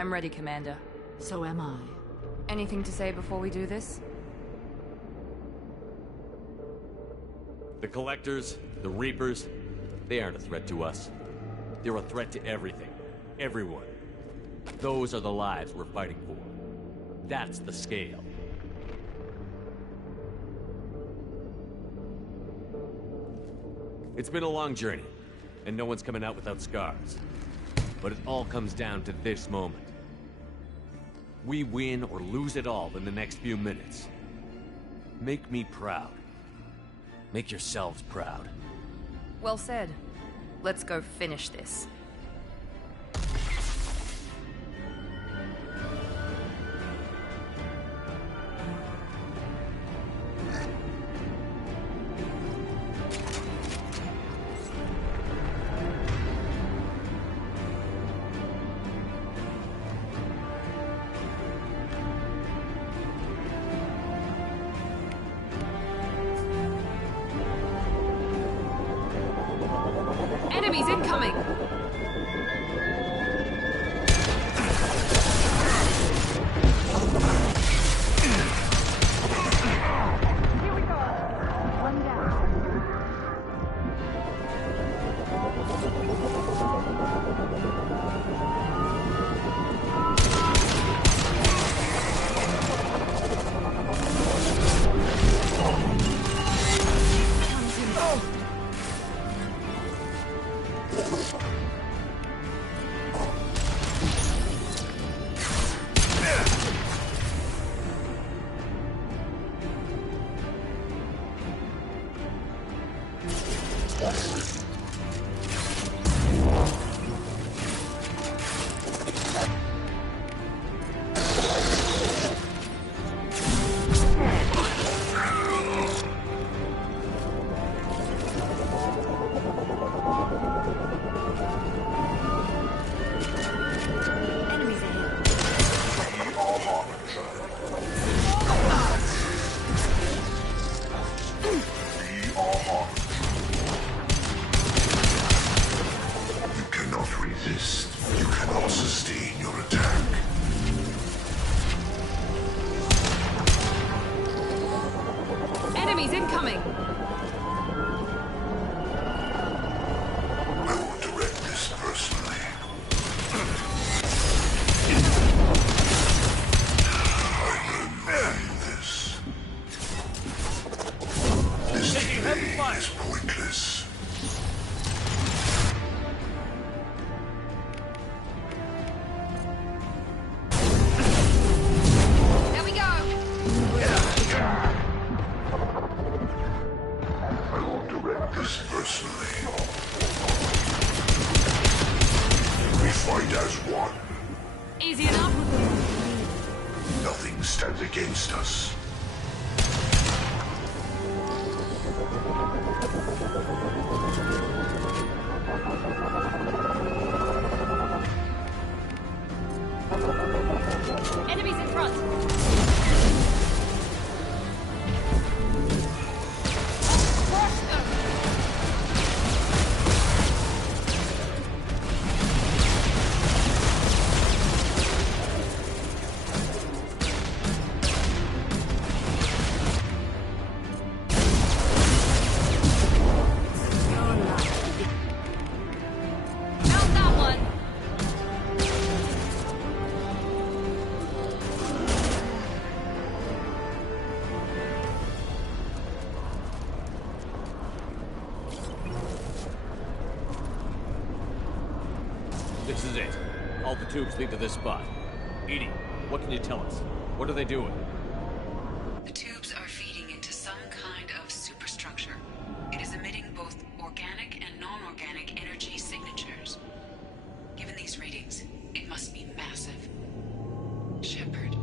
I'm ready, Commander. So am I. Anything to say before we do this? The Collectors, the Reapers, they aren't a threat to us. They're a threat to everything. Everyone. Those are the lives we're fighting for. That's the scale. It's been a long journey, and no one's coming out without scars. But it all comes down to this moment. We win or lose it all in the next few minutes. Make me proud. Make yourselves proud. Well said. Let's go finish this. Enemies incoming! Here we go! One down. Enemies incoming! I will direct this personally. I learned this. This delay is pointless. There we go! This personally. We fight as one. Easy enough. Nothing stands against us. Enemies in front! This is it. All the tubes lead to this spot. Edie, what can you tell us? What are they doing? The tubes are feeding into some kind of superstructure. It is emitting both organic and non-organic energy signatures. Given these readings, it must be massive. Shepard,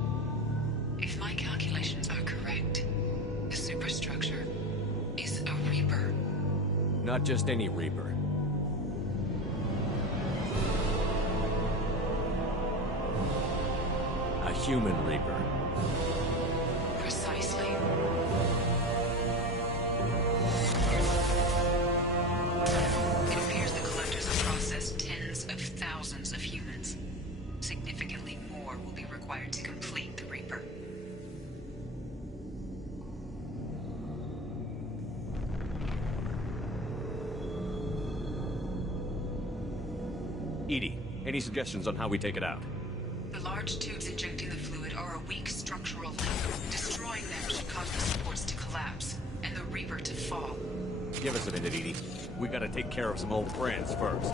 if my calculations are correct, the superstructure is a Reaper. Not just any Reaper. A human Reaper. Precisely. It appears the Collectors have processed tens of thousands of humans, significantly EDI, any suggestions on how we take it out? The large tubes injecting the fluid are a weak structural link. Destroying them should cause the supports to collapse, and the Reaper to fall. Give us a minute, EDI. We gotta take care of some old friends first.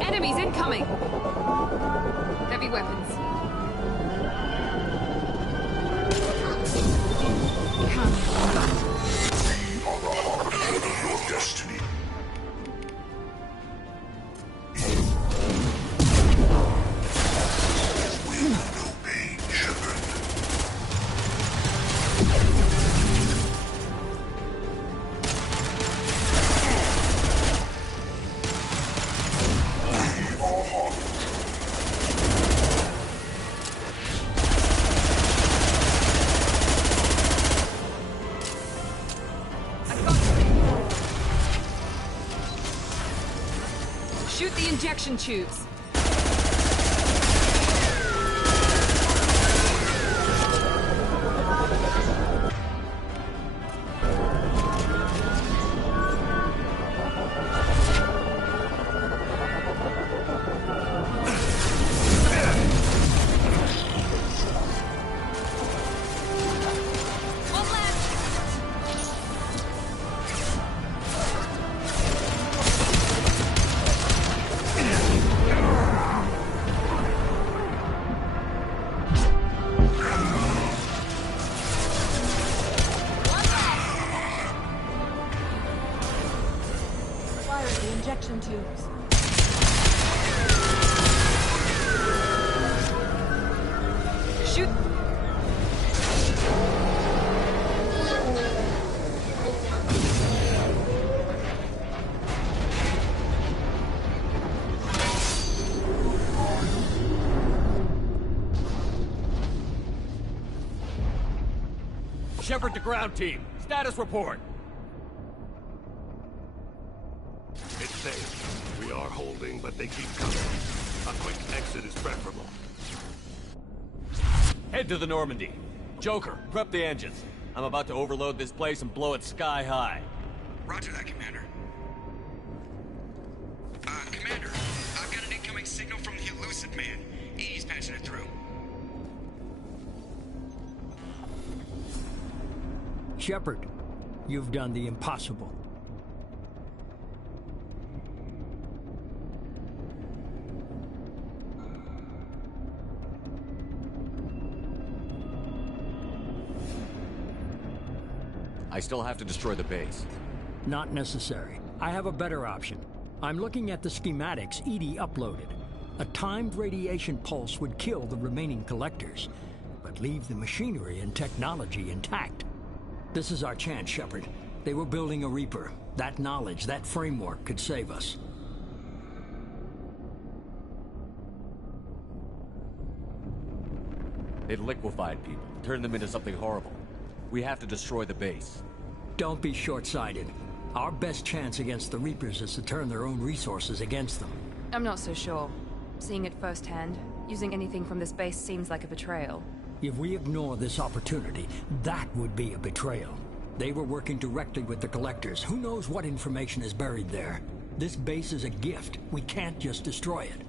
Enemies incoming! Heavy weapons. On the heart of your destiny. We will know pain, Shepard. We are hot. Shoot the injection tubes. Injection tubes. Shoot! Shepard to ground team. Status report. It's safe. We are holding, but they keep coming. A quick exit is preferable. Head to the Normandy. Joker, prep the engines. I'm about to overload this place and blow it sky high. Roger that, Commander. Commander, I've got an incoming signal from the Elusive Man. He's patching it through. Shepard, you've done the impossible. I still have to destroy the base. Not necessary. I have a better option. I'm looking at the schematics EDI uploaded. A timed radiation pulse would kill the remaining collectors, but leave the machinery and technology intact. This is our chance, Shepard. They were building a Reaper. That knowledge, that framework could save us. They liquefied people, turned them into something horrible. We have to destroy the base. Don't be short-sighted. Our best chance against the Reapers is to turn their own resources against them. I'm not so sure. Seeing it firsthand, using anything from this base seems like a betrayal. If we ignore this opportunity, that would be a betrayal. They were working directly with the collectors. Who knows what information is buried there? This base is a gift. We can't just destroy it.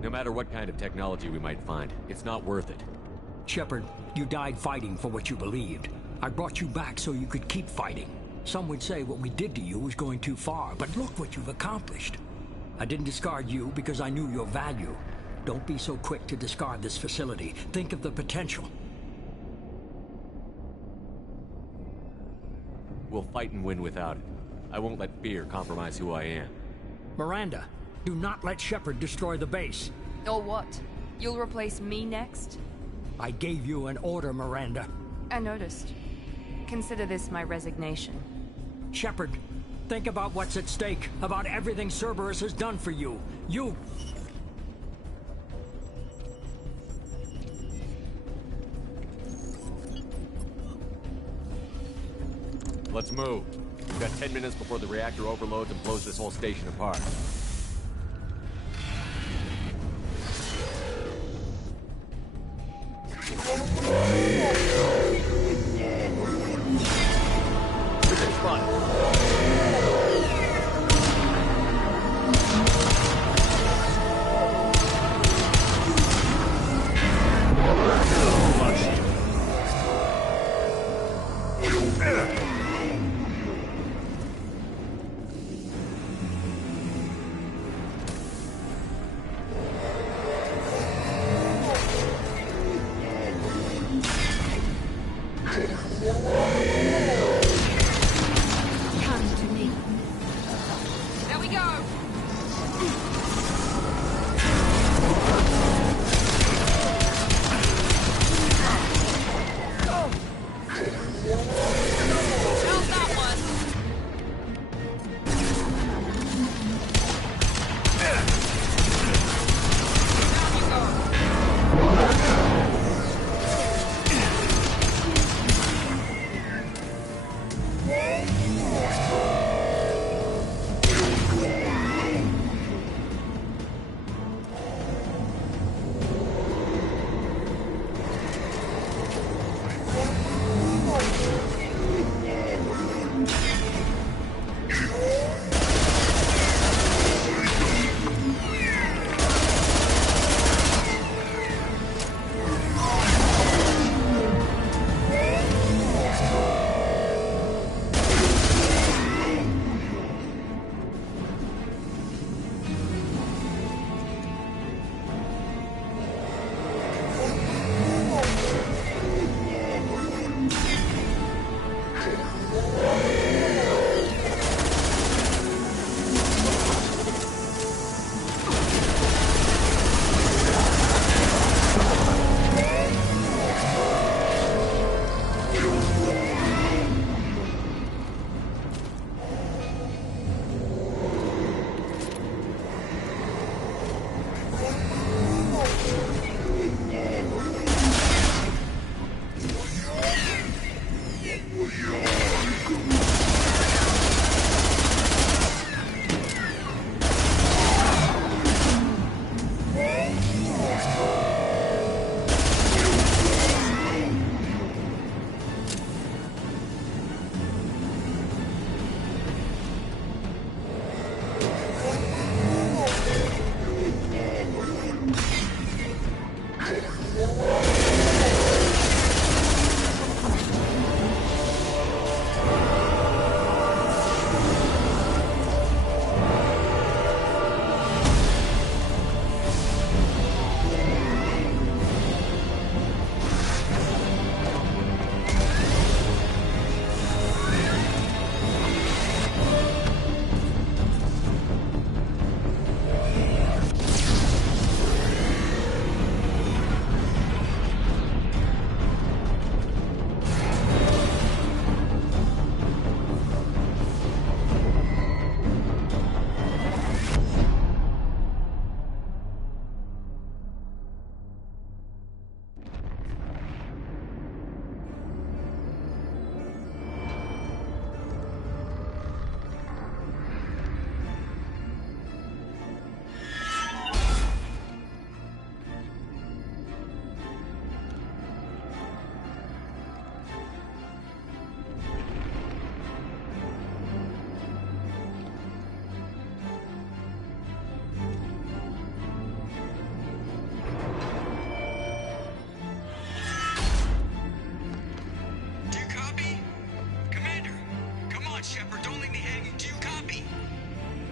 No matter what kind of technology we might find, it's not worth it. Shepard, you died fighting for what you believed. I brought you back so you could keep fighting. Some would say what we did to you was going too far, but look what you've accomplished. I didn't discard you because I knew your value. Don't be so quick to discard this facility. Think of the potential. We'll fight and win without it. I won't let fear compromise who I am. Miranda, do not let Shepard destroy the base. Or what? You'll replace me next? I gave you an order, Miranda. I noticed. Consider this my resignation. Shepard, think about what's at stake, about everything Cerberus has done for you. Let's move. We've got 10 minutes before the reactor overloads and blows this whole station apart.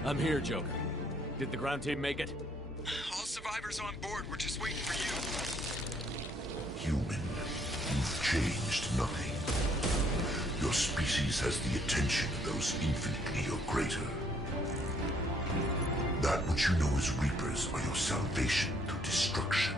I'm here, Joker. Did the ground team make it? All survivors on board. We're just waiting for you. Human, you've changed nothing. Your species has the attention of those infinitely or greater. That which you know as Reapers are your salvation through destruction.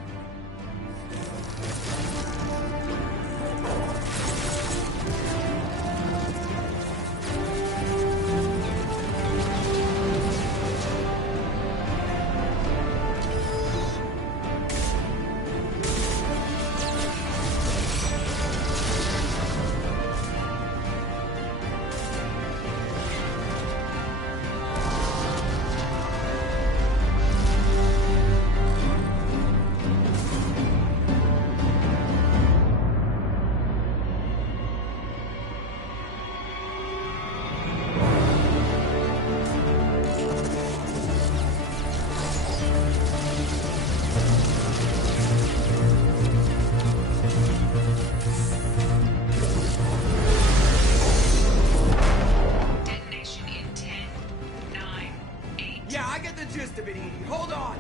Hold on!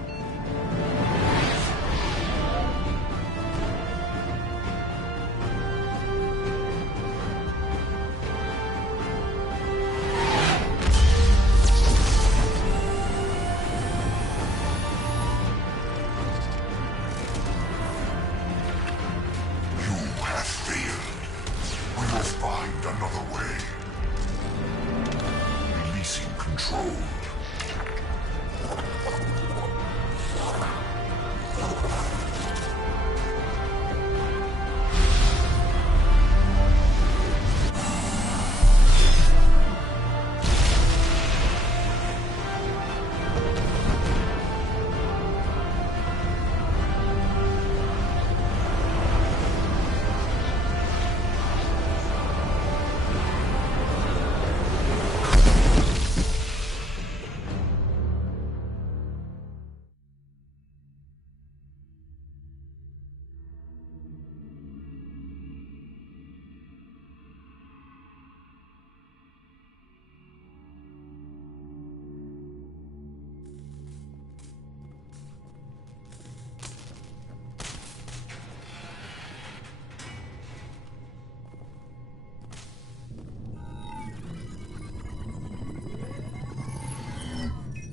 You have failed. We will find another way. Releasing control.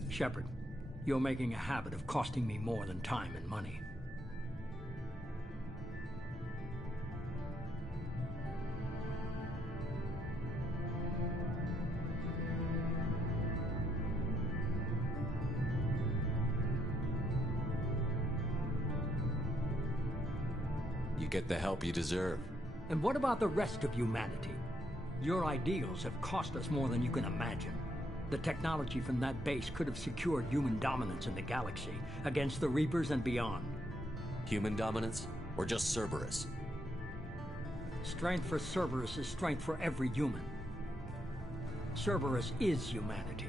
Shepard, you're making a habit of costing me more than time and money. You get the help you deserve. And what about the rest of humanity? Your ideals have cost us more than you can imagine. The technology from that base could have secured human dominance in the galaxy against the Reapers and beyond. Human dominance? Or just Cerberus? Strength for Cerberus is strength for every human. Cerberus is humanity.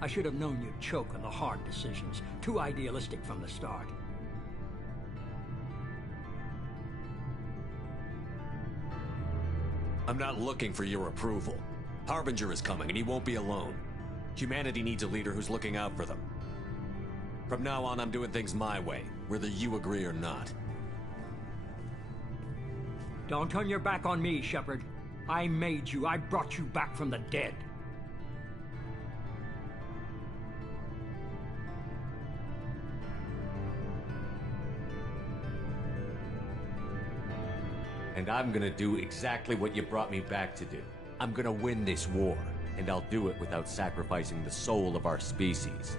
I should have known you'd choke on the hard decisions. Too idealistic from the start. I'm not looking for your approval. Harbinger is coming, and he won't be alone. Humanity needs a leader who's looking out for them. From now on, I'm doing things my way, whether you agree or not. Don't turn your back on me, Shepard. I made you. I brought you back from the dead. And I'm gonna do exactly what you brought me back to do. I'm gonna win this war, and I'll do it without sacrificing the soul of our species.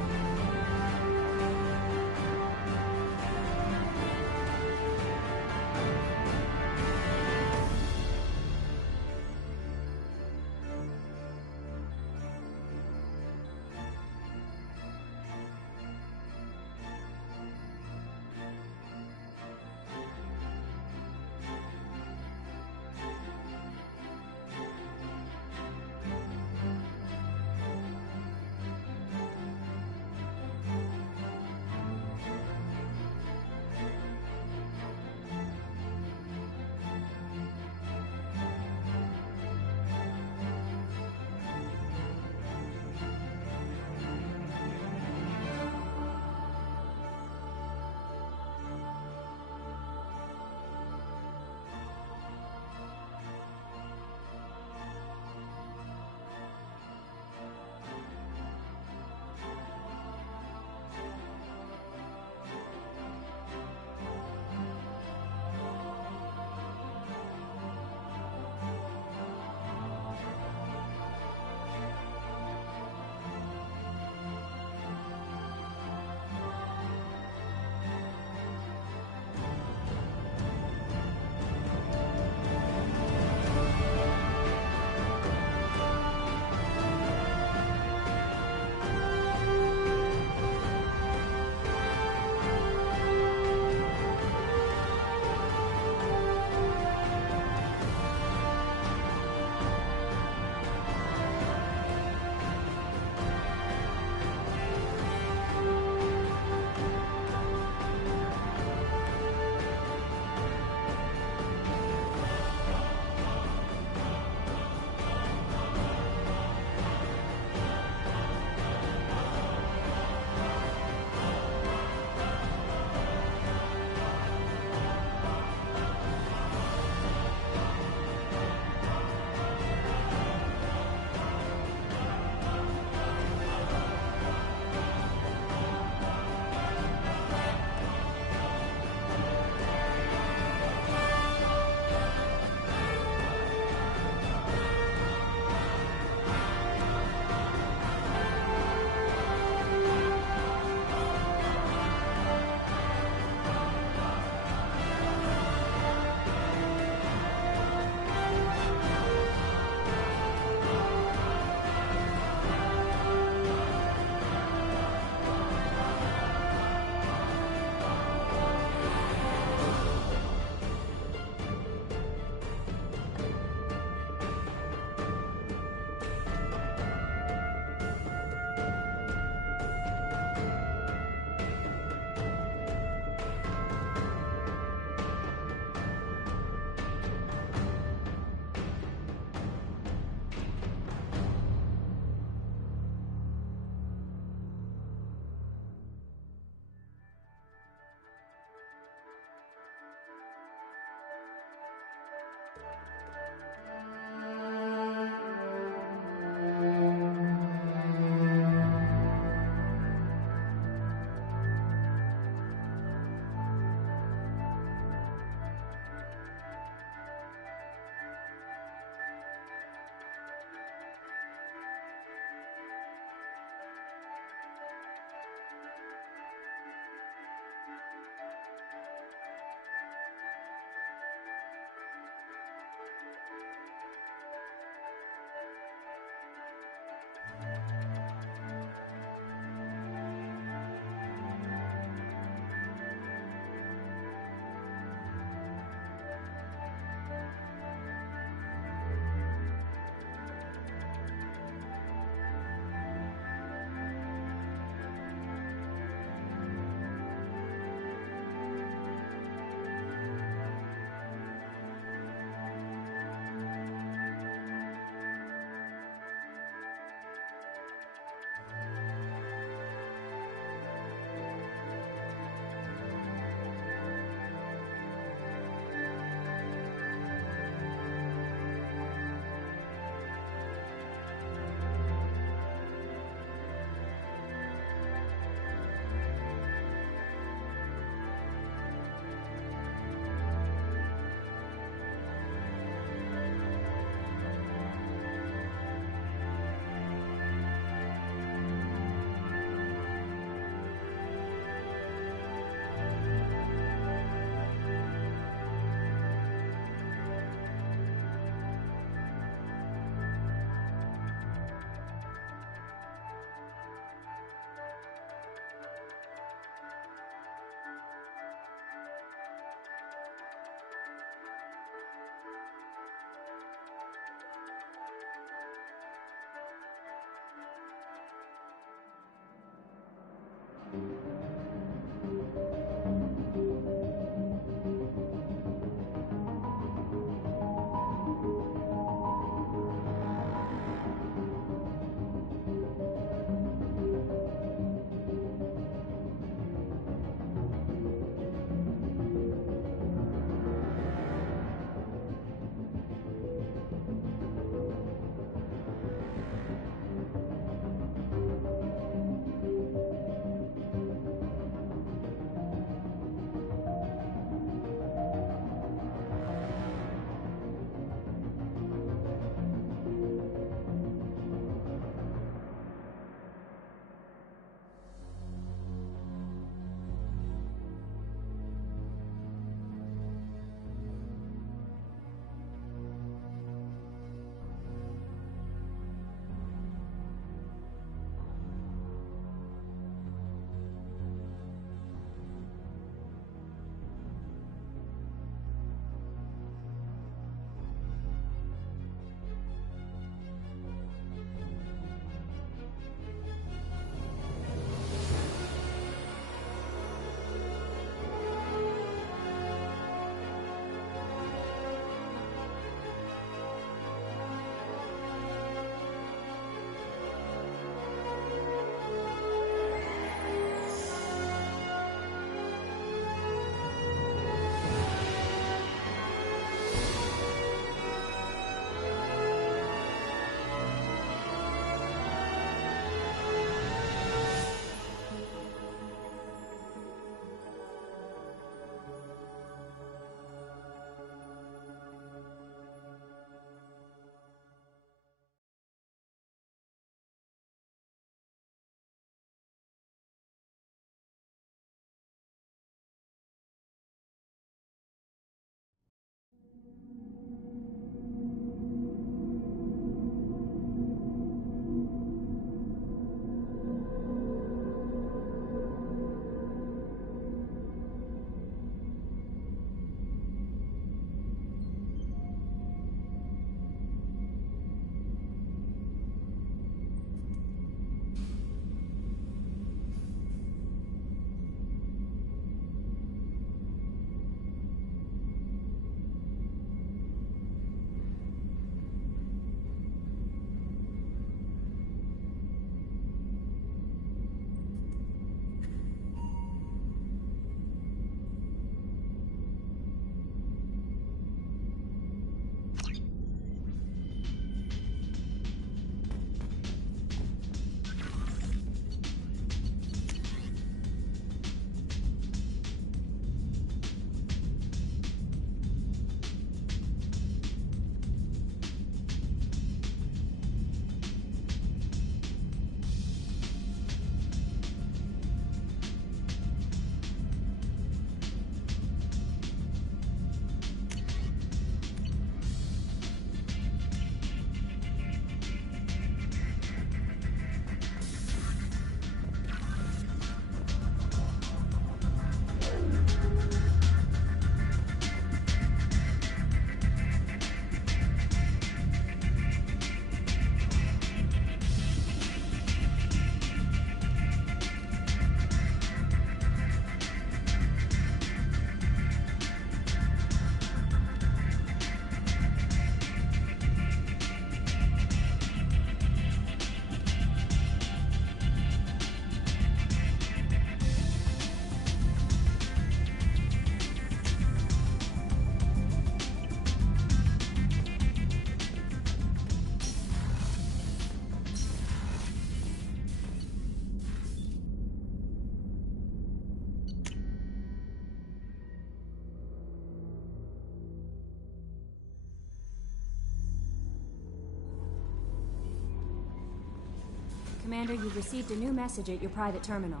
Commander, you've received a new message at your private terminal.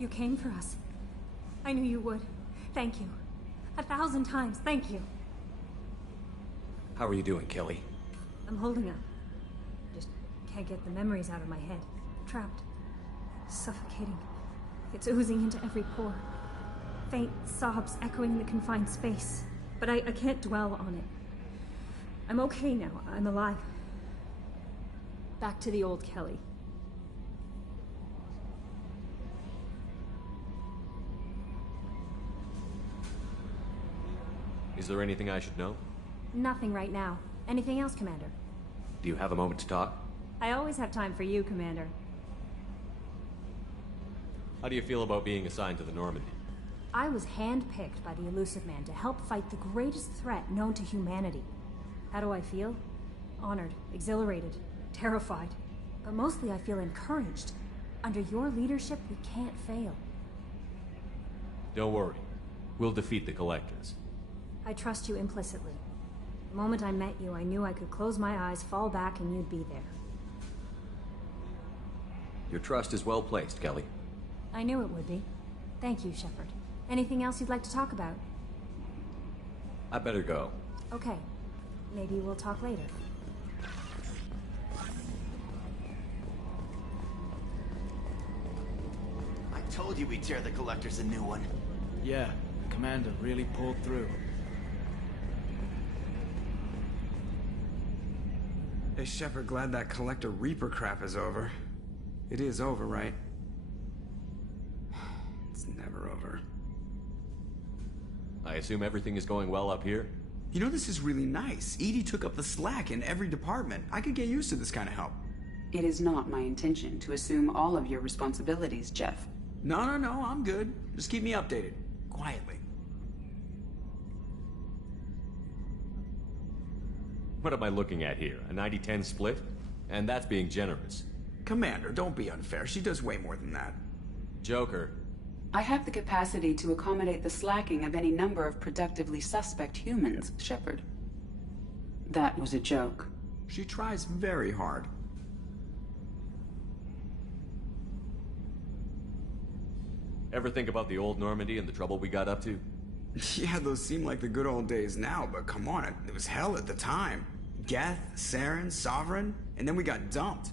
You came for us. I knew you would. Thank you. 1,000 times, thank you. How are you doing, Kelly? I'm holding up. Just can't get the memories out of my head. Trapped. Suffocating. It's oozing into every pore. Faint sobs echoing the confined space. But I can't dwell on it. I'm okay now. I'm alive. Back to the old Kelly. Is there anything I should know? Nothing right now. Anything else, Commander? Do you have a moment to talk? I always have time for you, Commander. How do you feel about being assigned to the Normandy? I was handpicked by the Elusive Man to help fight the greatest threat known to humanity. How do I feel? Honored, exhilarated, terrified. But mostly I feel encouraged. Under your leadership, we can't fail. Don't worry. We'll defeat the Collectors. I trust you implicitly. The moment I met you, I knew I could close my eyes, fall back, and you'd be there. Your trust is well placed, Kelly. I knew it would be. Thank you, Shepard. Anything else you'd like to talk about? I better go. Okay. Maybe we'll talk later. I told you we'd tear the Collectors a new one. Yeah, the Commander really pulled through. Hey, Shepard, glad that Collector Reaper crap is over. It is over, right? It's never over. I assume everything is going well up here? You know, this is really nice. EDI took up the slack in every department. I could get used to this kind of help. It is not my intention to assume all of your responsibilities, Jeff. No, I'm good. Just keep me updated. Quietly. What am I looking at here? A 90-10 split? And that's being generous. Commander, don't be unfair. She does way more than that. Joker. I have the capacity to accommodate the slacking of any number of productively suspect humans, Shepard. That was a joke. She tries very hard. Ever think about the old Normandy and the trouble we got up to? Yeah, those seem like the good old days now, but come on, it was hell at the time. Geth, Saren, Sovereign, and then we got dumped.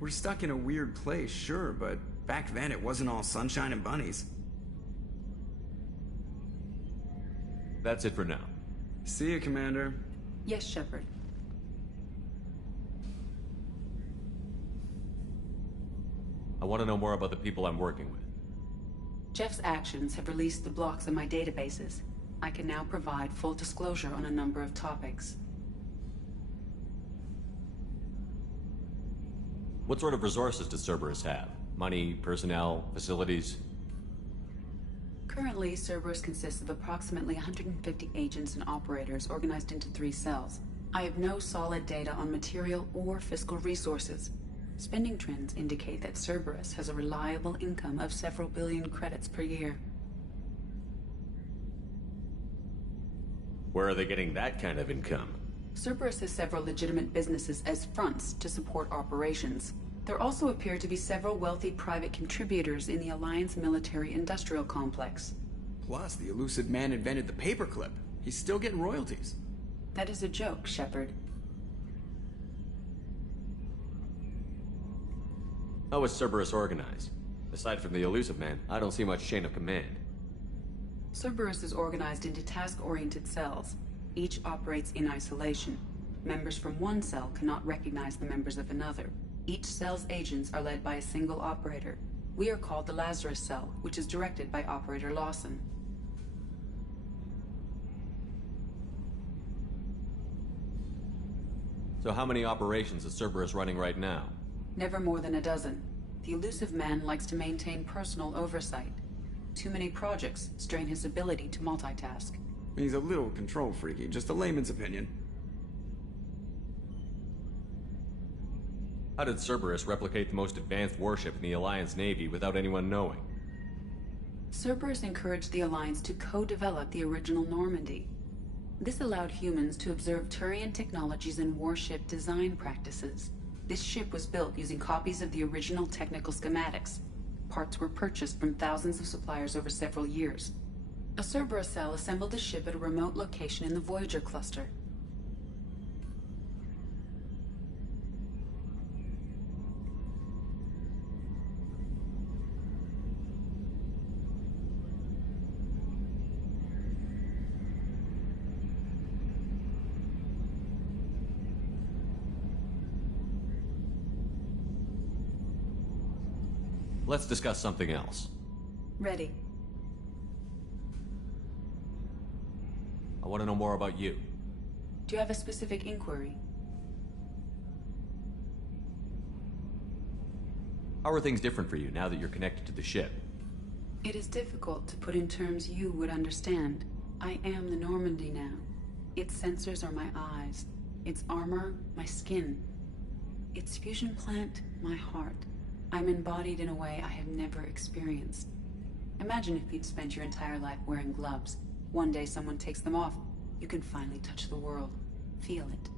We're stuck in a weird place, sure, but back then it wasn't all sunshine and bunnies. That's it for now. See you, Commander. Yes, Shepard. I want to know more about the people I'm working with. Jeff's actions have released the blocks in my databases. I can now provide full disclosure on a number of topics. What sort of resources does Cerberus have? Money, personnel, facilities? Currently, Cerberus consists of approximately 150 agents and operators organized into 3 cells. I have no solid data on material or fiscal resources. Spending trends indicate that Cerberus has a reliable income of several billion credits per year. Where are they getting that kind of income? Cerberus has several legitimate businesses as fronts to support operations. There also appear to be several wealthy private contributors in the Alliance military-industrial complex. Plus, the Elusive Man invented the paperclip. He's still getting royalties. That is a joke, Shepard. How is Cerberus organized? Aside from the Elusive Man, I don't see much chain of command. Cerberus is organized into task-oriented cells. Each operates in isolation. Members from one cell cannot recognize the members of another. Each cell's agents are led by a single operator. We are called the Lazarus Cell, which is directed by Operator Lawson. So how many operations is Cerberus running right now? Never more than a dozen. The Elusive Man likes to maintain personal oversight. Too many projects strain his ability to multitask. He's a little control freaky, just a layman's opinion. How did Cerberus replicate the most advanced warship in the Alliance Navy without anyone knowing? Cerberus encouraged the Alliance to co-develop the original Normandy. This allowed humans to observe Turian technologies and warship design practices. This ship was built using copies of the original technical schematics. Parts were purchased from thousands of suppliers over several years. A Cerberus cell assembled the ship at a remote location in the Voyager cluster. Let's discuss something else. Ready. I want to know more about you. Do you have a specific inquiry? How are things different for you now that you're connected to the ship? It is difficult to put in terms you would understand. I am the Normandy now. Its sensors are my eyes. Its armor, my skin. Its fusion plant, my heart. I'm embodied in a way I have never experienced. Imagine if you'd spent your entire life wearing gloves. One day someone takes them off. You can finally touch the world. Feel it.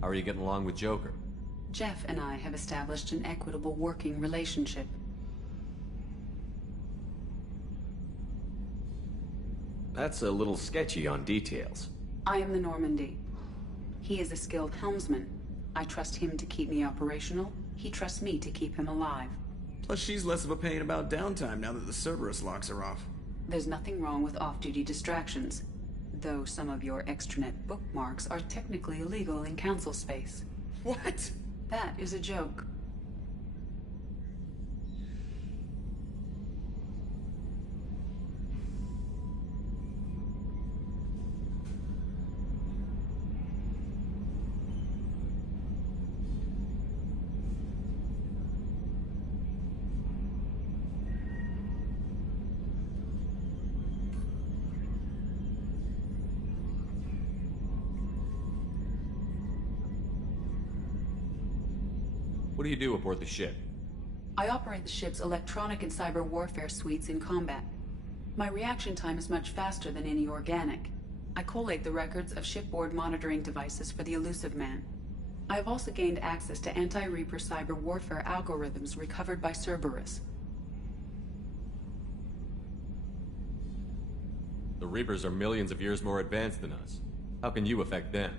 How are you getting along with Joker? Jeff and I have established an equitable working relationship. That's a little sketchy on details. I am the Normandy. He is a skilled helmsman. I trust him to keep me operational. He trusts me to keep him alive. Plus, she's less of a pain about downtime now that the Cerberus locks are off. There's nothing wrong with off-duty distractions. Though some of your extranet bookmarks are technically illegal in council space. What? That is a joke. What do you do aboard the ship? I operate the ship's electronic and cyber warfare suites in combat. My reaction time is much faster than any organic. I collate the records of shipboard monitoring devices for the Elusive Man. I have also gained access to anti-Reaper cyber warfare algorithms recovered by Cerberus. The Reapers are millions of years more advanced than us. How can you affect them?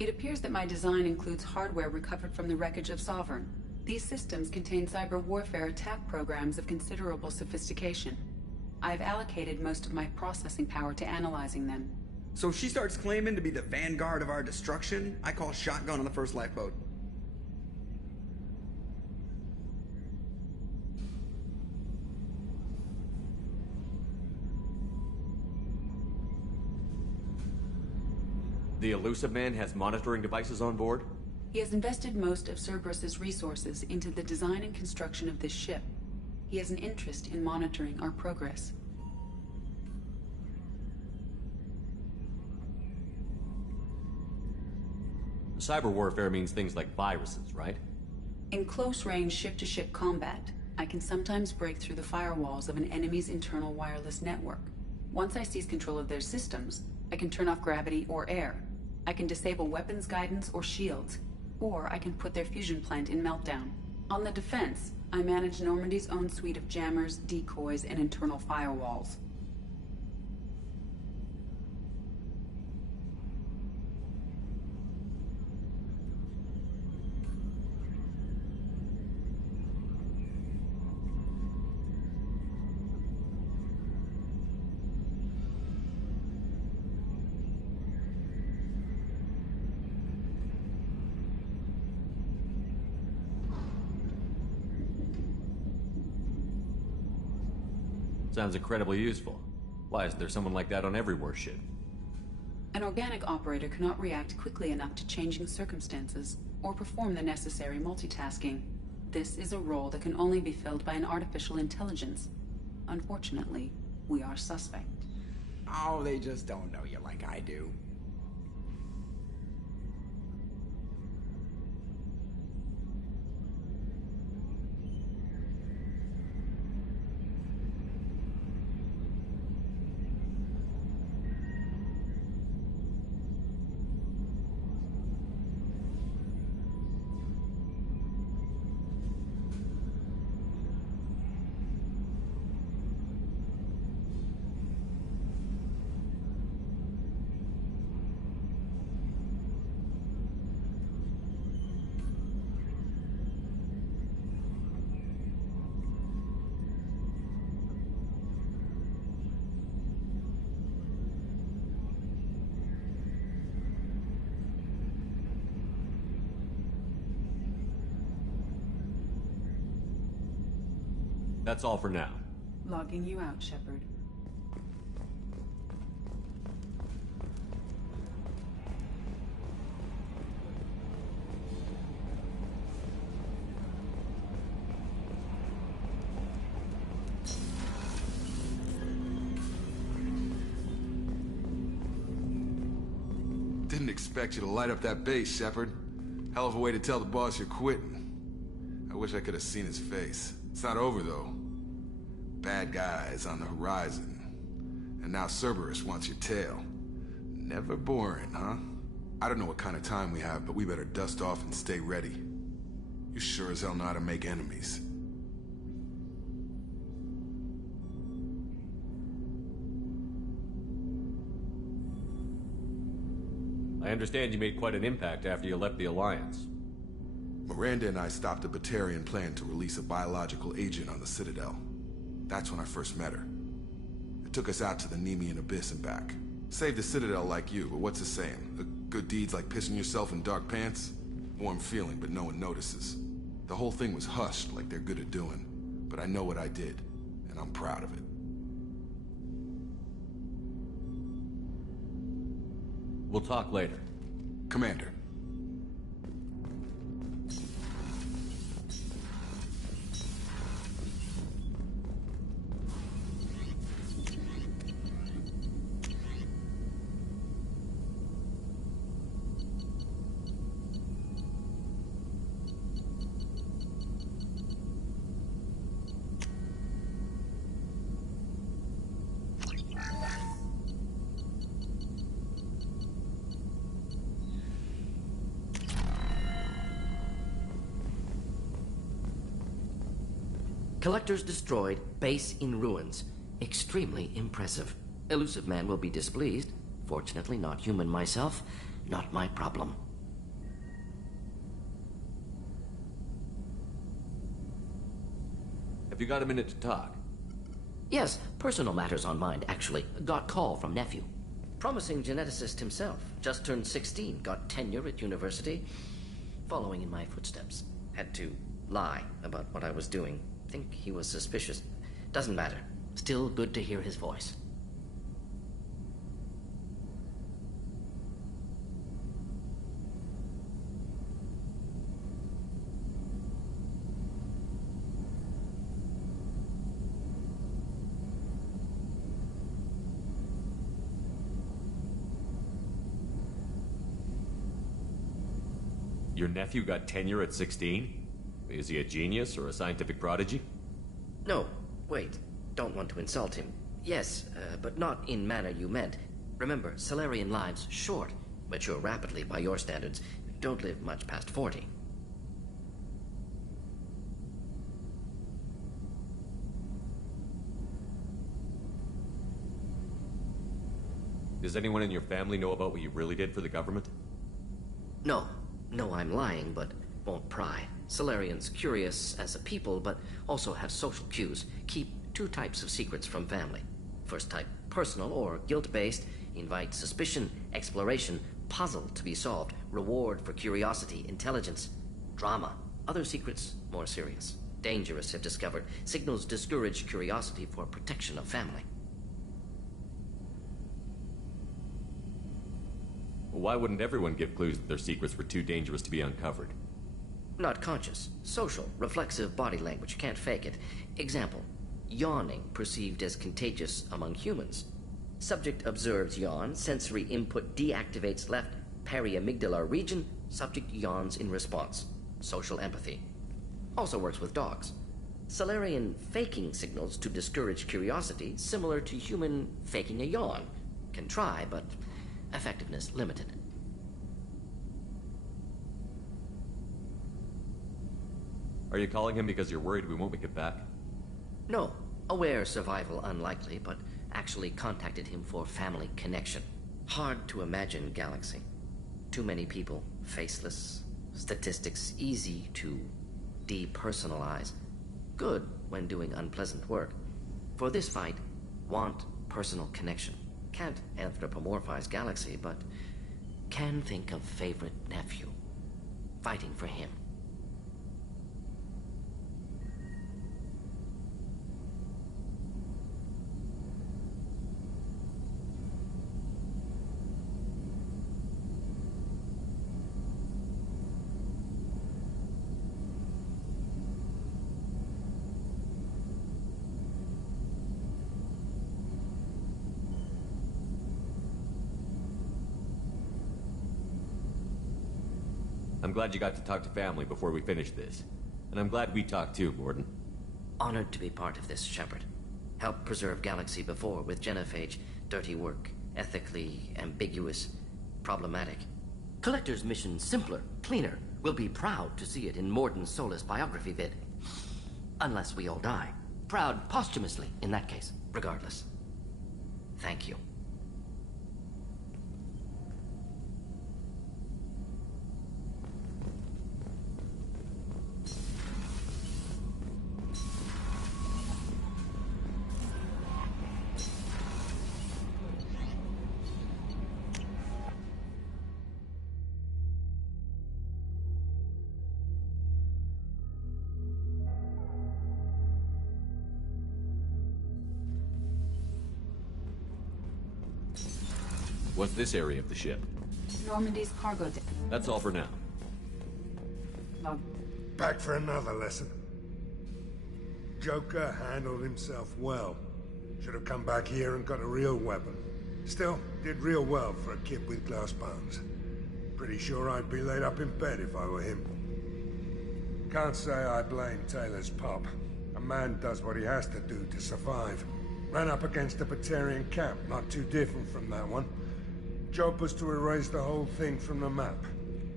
It appears that my design includes hardware recovered from the wreckage of Sovereign. These systems contain cyber warfare attack programs of considerable sophistication. I have allocated most of my processing power to analyzing them. So if she starts claiming to be the vanguard of our destruction, I call shotgun on the first lifeboat. The Elusive Man has monitoring devices on board? He has invested most of Cerberus's resources into the design and construction of this ship. He has an interest in monitoring our progress. Cyber warfare means things like viruses, right? In close-range ship-to-ship combat, I can sometimes break through the firewalls of an enemy's internal wireless network. Once I seize control of their systems, I can turn off gravity or air. I can disable weapons guidance or shields, or I can put their fusion plant in meltdown. On the defense, I manage Normandy's own suite of jammers, decoys, and internal firewalls. Sounds incredibly useful. Why isn't there someone like that on every warship? An organic operator cannot react quickly enough to changing circumstances or perform the necessary multitasking. This is a role that can only be filled by an artificial intelligence. Unfortunately, we are suspect. Oh, they just don't know you like I do. That's all for now. Logging you out, Shepard. Didn't expect you to light up that base, Shepard. Hell of a way to tell the boss you're quitting. I wish I could have seen his face. It's not over, though. Bad guys on the horizon. And now Cerberus wants your tail. Never boring, huh? I don't know what kind of time we have, but we better dust off and stay ready. You sure as hell know how to make enemies. I understand you made quite an impact after you left the Alliance. Miranda and I stopped a Batarian plan to release a biological agent on the Citadel. That's when I first met her. It took us out to the Nemean Abyss and back. Saved the Citadel like you, but what's the saying? The good deeds like pissing yourself in dark pants? Warm feeling, but no one notices. The whole thing was hushed like they're good at doing. But I know what I did, and I'm proud of it. We'll talk later. Commander. Collectors destroyed, base in ruins. Extremely impressive. Elusive Man will be displeased. Fortunately, not human myself. Not my problem. Have you got a minute to talk? Yes, personal matters on mind, actually. Got call from nephew. Promising geneticist himself. Just turned 16, got tenure at university. Following in my footsteps. Had to lie about what I was doing. Think he was suspicious. Doesn't matter. Still good to hear his voice. Your nephew got tenure at 16? Is he a genius or a scientific prodigy? No, wait. Don't want to insult him. Yes, but not in manner you meant. Remember, Salarian lives short. Mature rapidly by your standards. Don't live much past 40. Does anyone in your family know about what you really did for the government? No. No, I'm lying, but won't pry. Salarians curious as a people, but also have social cues. Keep two types of secrets from family. First type, personal or guilt-based, invite suspicion, exploration, puzzle to be solved, reward for curiosity, intelligence, drama. Other secrets, more serious. Dangerous if discovered. Signals discourage curiosity for protection of family. Why wouldn't everyone give clues that their secrets were too dangerous to be uncovered? Not conscious. Social, reflexive body language. Can't fake it. Example. Yawning perceived as contagious among humans. Subject observes yawn. Sensory input deactivates left periamygdalar region. Subject yawns in response. Social empathy. Also works with dogs. Salarian faking signals to discourage curiosity, similar to human faking a yawn. Can try, but effectiveness limited. Are you calling him because you're worried we won't make it back? No. Aware survival unlikely, but actually contacted him for family connection. Hard to imagine galaxy. Too many people, faceless. Statistics easy to depersonalize. Good when doing unpleasant work. For this fight, want personal connection. Can't anthropomorphize galaxy, but can think of favorite nephew. Fighting for him. I'm glad you got to talk to family before we finish this. And I'm glad we talked too, Mordin. Honored to be part of this, Shepard. Helped preserve Galaxy before with genophage. Dirty work. Ethically ambiguous. Problematic. Collector's mission simpler, cleaner. We'll be proud to see it in Mordin's Solus biography vid. Unless we all die. Proud posthumously, in that case. Regardless. Thank you. What's this area of the ship? Normandy's cargo deck. That's all for now. Log. Back for another lesson. Joker handled himself well. Should have come back here and got a real weapon. Still, did real well for a kid with glass bones. Pretty sure I'd be laid up in bed if I were him. Can't say I blame Taylor's pop. A man does what he has to do to survive. Ran up against a Batarian camp, not too different from that one. Job was to erase the whole thing from the map.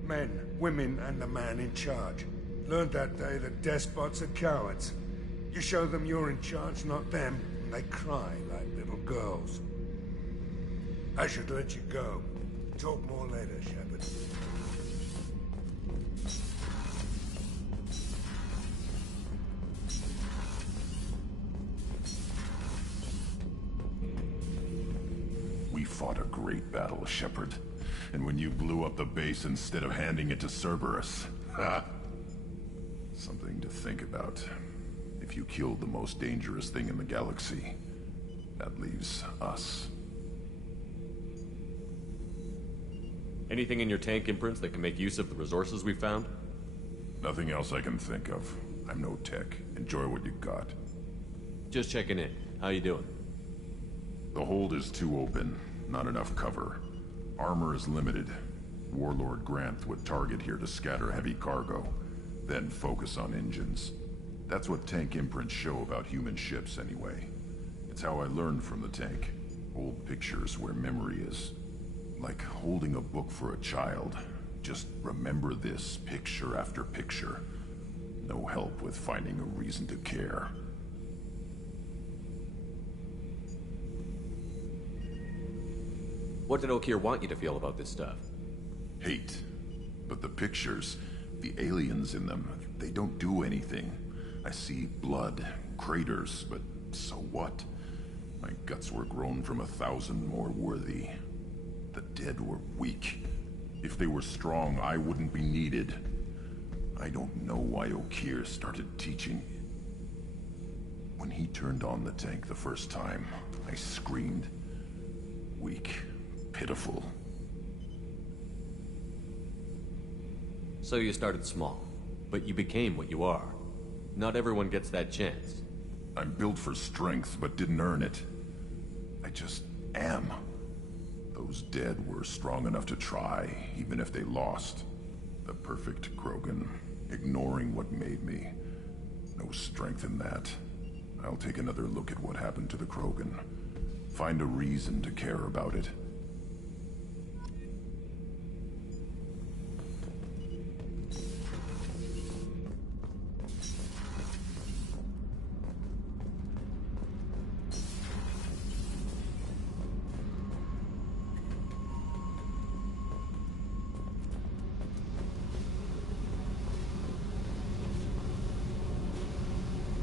Men, women, and the man in charge. Learned that day that despots are cowards. You show them you're in charge, not them, and they cry like little girls. I should let you go. Talk more later, Shepard. We fought a great battle, Shepard. And when you blew up the base instead of handing it to Cerberus, ha! Something to think about. If you killed the most dangerous thing in the galaxy, that leaves us. Anything in your tank imprints that can make use of the resources we found? Nothing else I can think of. I'm no tech. Enjoy what you got. Just checking in. How you doing? The hold is too open. Not enough cover. Armor is limited. Warlord Granth would target here to scatter heavy cargo, then focus on engines. That's what tank imprints show about human ships anyway. It's how I learned from the tank. Old pictures where memory is. Like holding a book for a child. Just remember this picture after picture. No help with finding a reason to care. What did Okeer want you to feel about this stuff? Hate. But the pictures, the aliens in them, they don't do anything. I see blood, craters, but so what? My guts were grown from 1,000 more worthy. The dead were weak. If they were strong, I wouldn't be needed. I don't know why Okeer started teaching. When he turned on the tank the first time, I screamed. Weak. Pitiful. So you started small, but you became what you are. Not everyone gets that chance. I'm built for strength, but didn't earn it. I just am. Those dead were strong enough to try, even if they lost. The perfect Krogan, ignoring what made me. No strength in that. I'll take another look at what happened to the Krogan. Find a reason to care about it.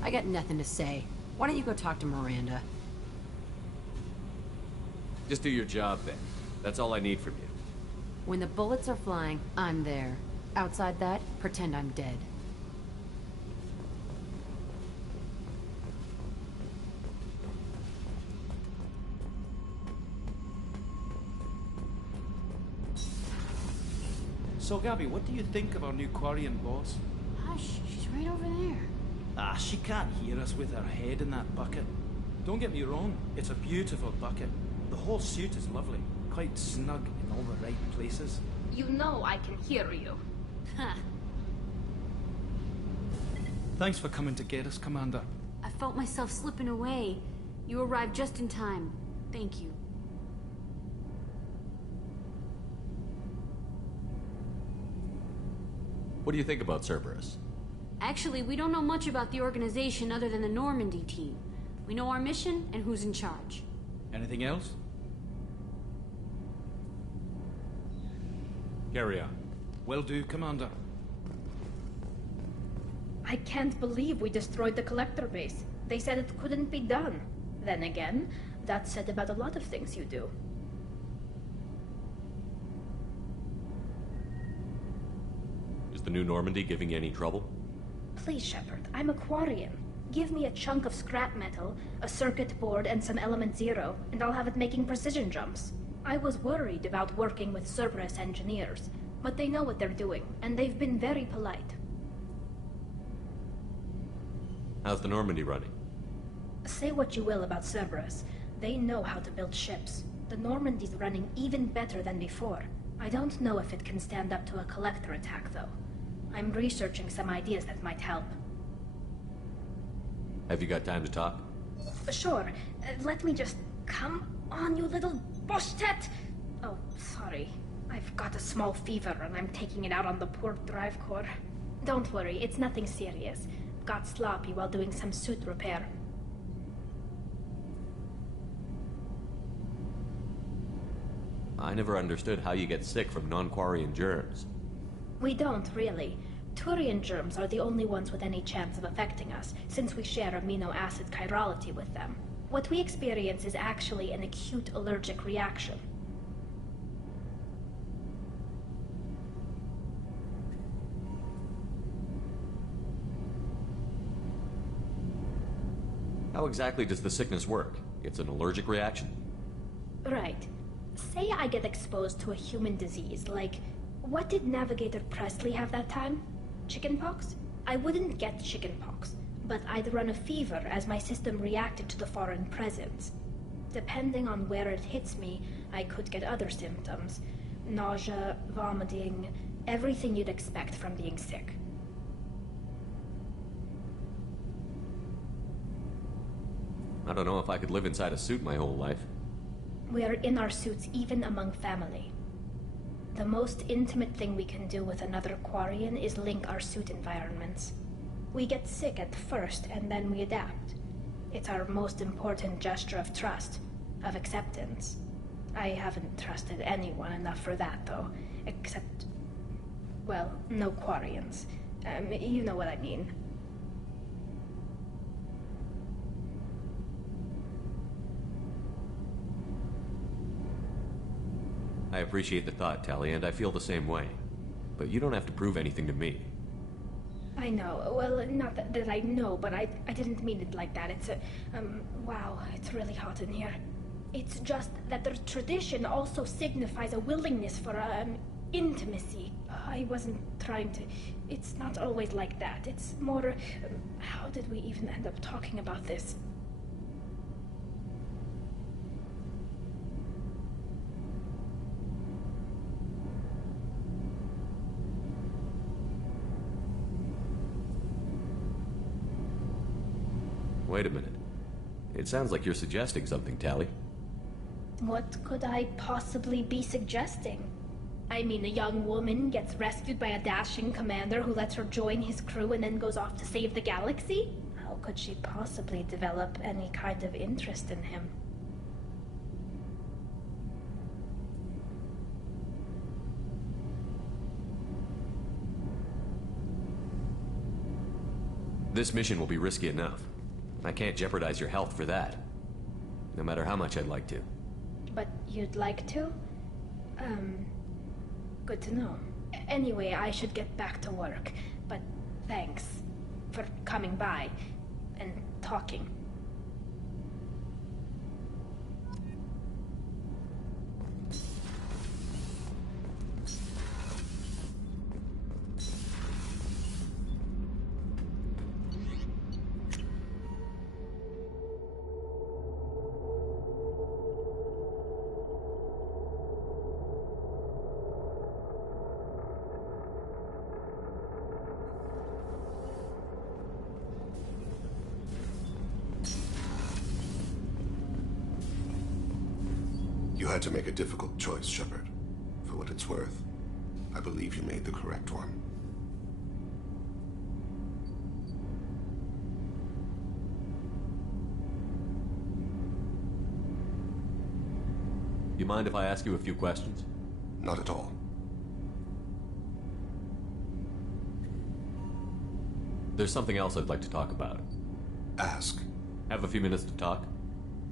I got nothing to say. Why don't you go talk to Miranda? Just do your job, then. That's all I need from you. When the bullets are flying, I'm there. Outside that, pretend I'm dead. So, Gabby, what do you think of our new Quarian boss? Hush, she's right over there. Ah, she can't hear us with her head in that bucket. Don't get me wrong, it's a beautiful bucket. The whole suit is lovely, quite snug in all the right places. You know I can hear you. Huh. Thanks for coming to get us, Commander. I felt myself slipping away. You arrived just in time. Thank you. What do you think about Cerberus? Actually, we don't know much about the organization other than the Normandy team. We know our mission and who's in charge. Anything else? Carry on. Will do, Commander. I can't believe we destroyed the collector base. They said it couldn't be done. Then again, that's said about a lot of things you do. Is the new Normandy giving you any trouble? Please, Shepard, I'm a Quarian. Give me a chunk of scrap metal, a circuit board, and some element zero, and I'll have it making precision jumps. I was worried about working with Cerberus engineers, but they know what they're doing, and they've been very polite. How's the Normandy running? Say what you will about Cerberus, they know how to build ships. The Normandy's running even better than before. I don't know if it can stand up to a collector attack, though. I'm researching some ideas that might help. Have you got time to talk? Sure. Let me just... Come on, you little boshtet! Oh, sorry. I've got a small fever and I'm taking it out on the poor drive core. Don't worry, it's nothing serious. Got sloppy while doing some suit repair. I never understood how you get sick from non-Quarian germs. We don't, really. Turian germs are the only ones with any chance of affecting us, since we share amino acid chirality with them. What we experience is actually an acute allergic reaction. How exactly does the sickness work? It's an allergic reaction? Right. Say I get exposed to a human disease, like... What did Navigator Presley have that time? Chickenpox? I wouldn't get chickenpox, but I'd run a fever as my system reacted to the foreign presence. Depending on where it hits me, I could get other symptoms. Nausea, vomiting, everything you'd expect from being sick. I don't know if I could live inside a suit my whole life. We're in our suits even among family. The most intimate thing we can do with another Quarian is link our suit environments. We get sick at first, and then we adapt. It's our most important gesture of trust, of acceptance. I haven't trusted anyone enough for that, though. Except... well, no Quarians. You know what I mean. I appreciate the thought, Tally, and I feel the same way. But you don't have to prove anything to me. I know. Well, not that I know, but I didn't mean it like that. It's a... wow, it's really hot in here. It's just that the tradition also signifies a willingness for, intimacy. I wasn't trying to... It's not always like that. It's more... how did we even end up talking about this? Wait a minute. It sounds like you're suggesting something, Tali. What could I possibly be suggesting? I mean, a young woman gets rescued by a dashing commander who lets her join his crew and then goes off to save the galaxy? How could she possibly develop any kind of interest in him? This mission will be risky enough. I can't jeopardize your health for that. No matter how much I'd like to. But you'd like to? Good to know. Anyway, I should get back to work. But thanks for coming by and talking. You had to make a difficult choice, Shepard. For what it's worth, I believe you made the correct one. You mind if I ask you a few questions? Not at all. There's something else I'd like to talk about. Ask. Have a few minutes to talk?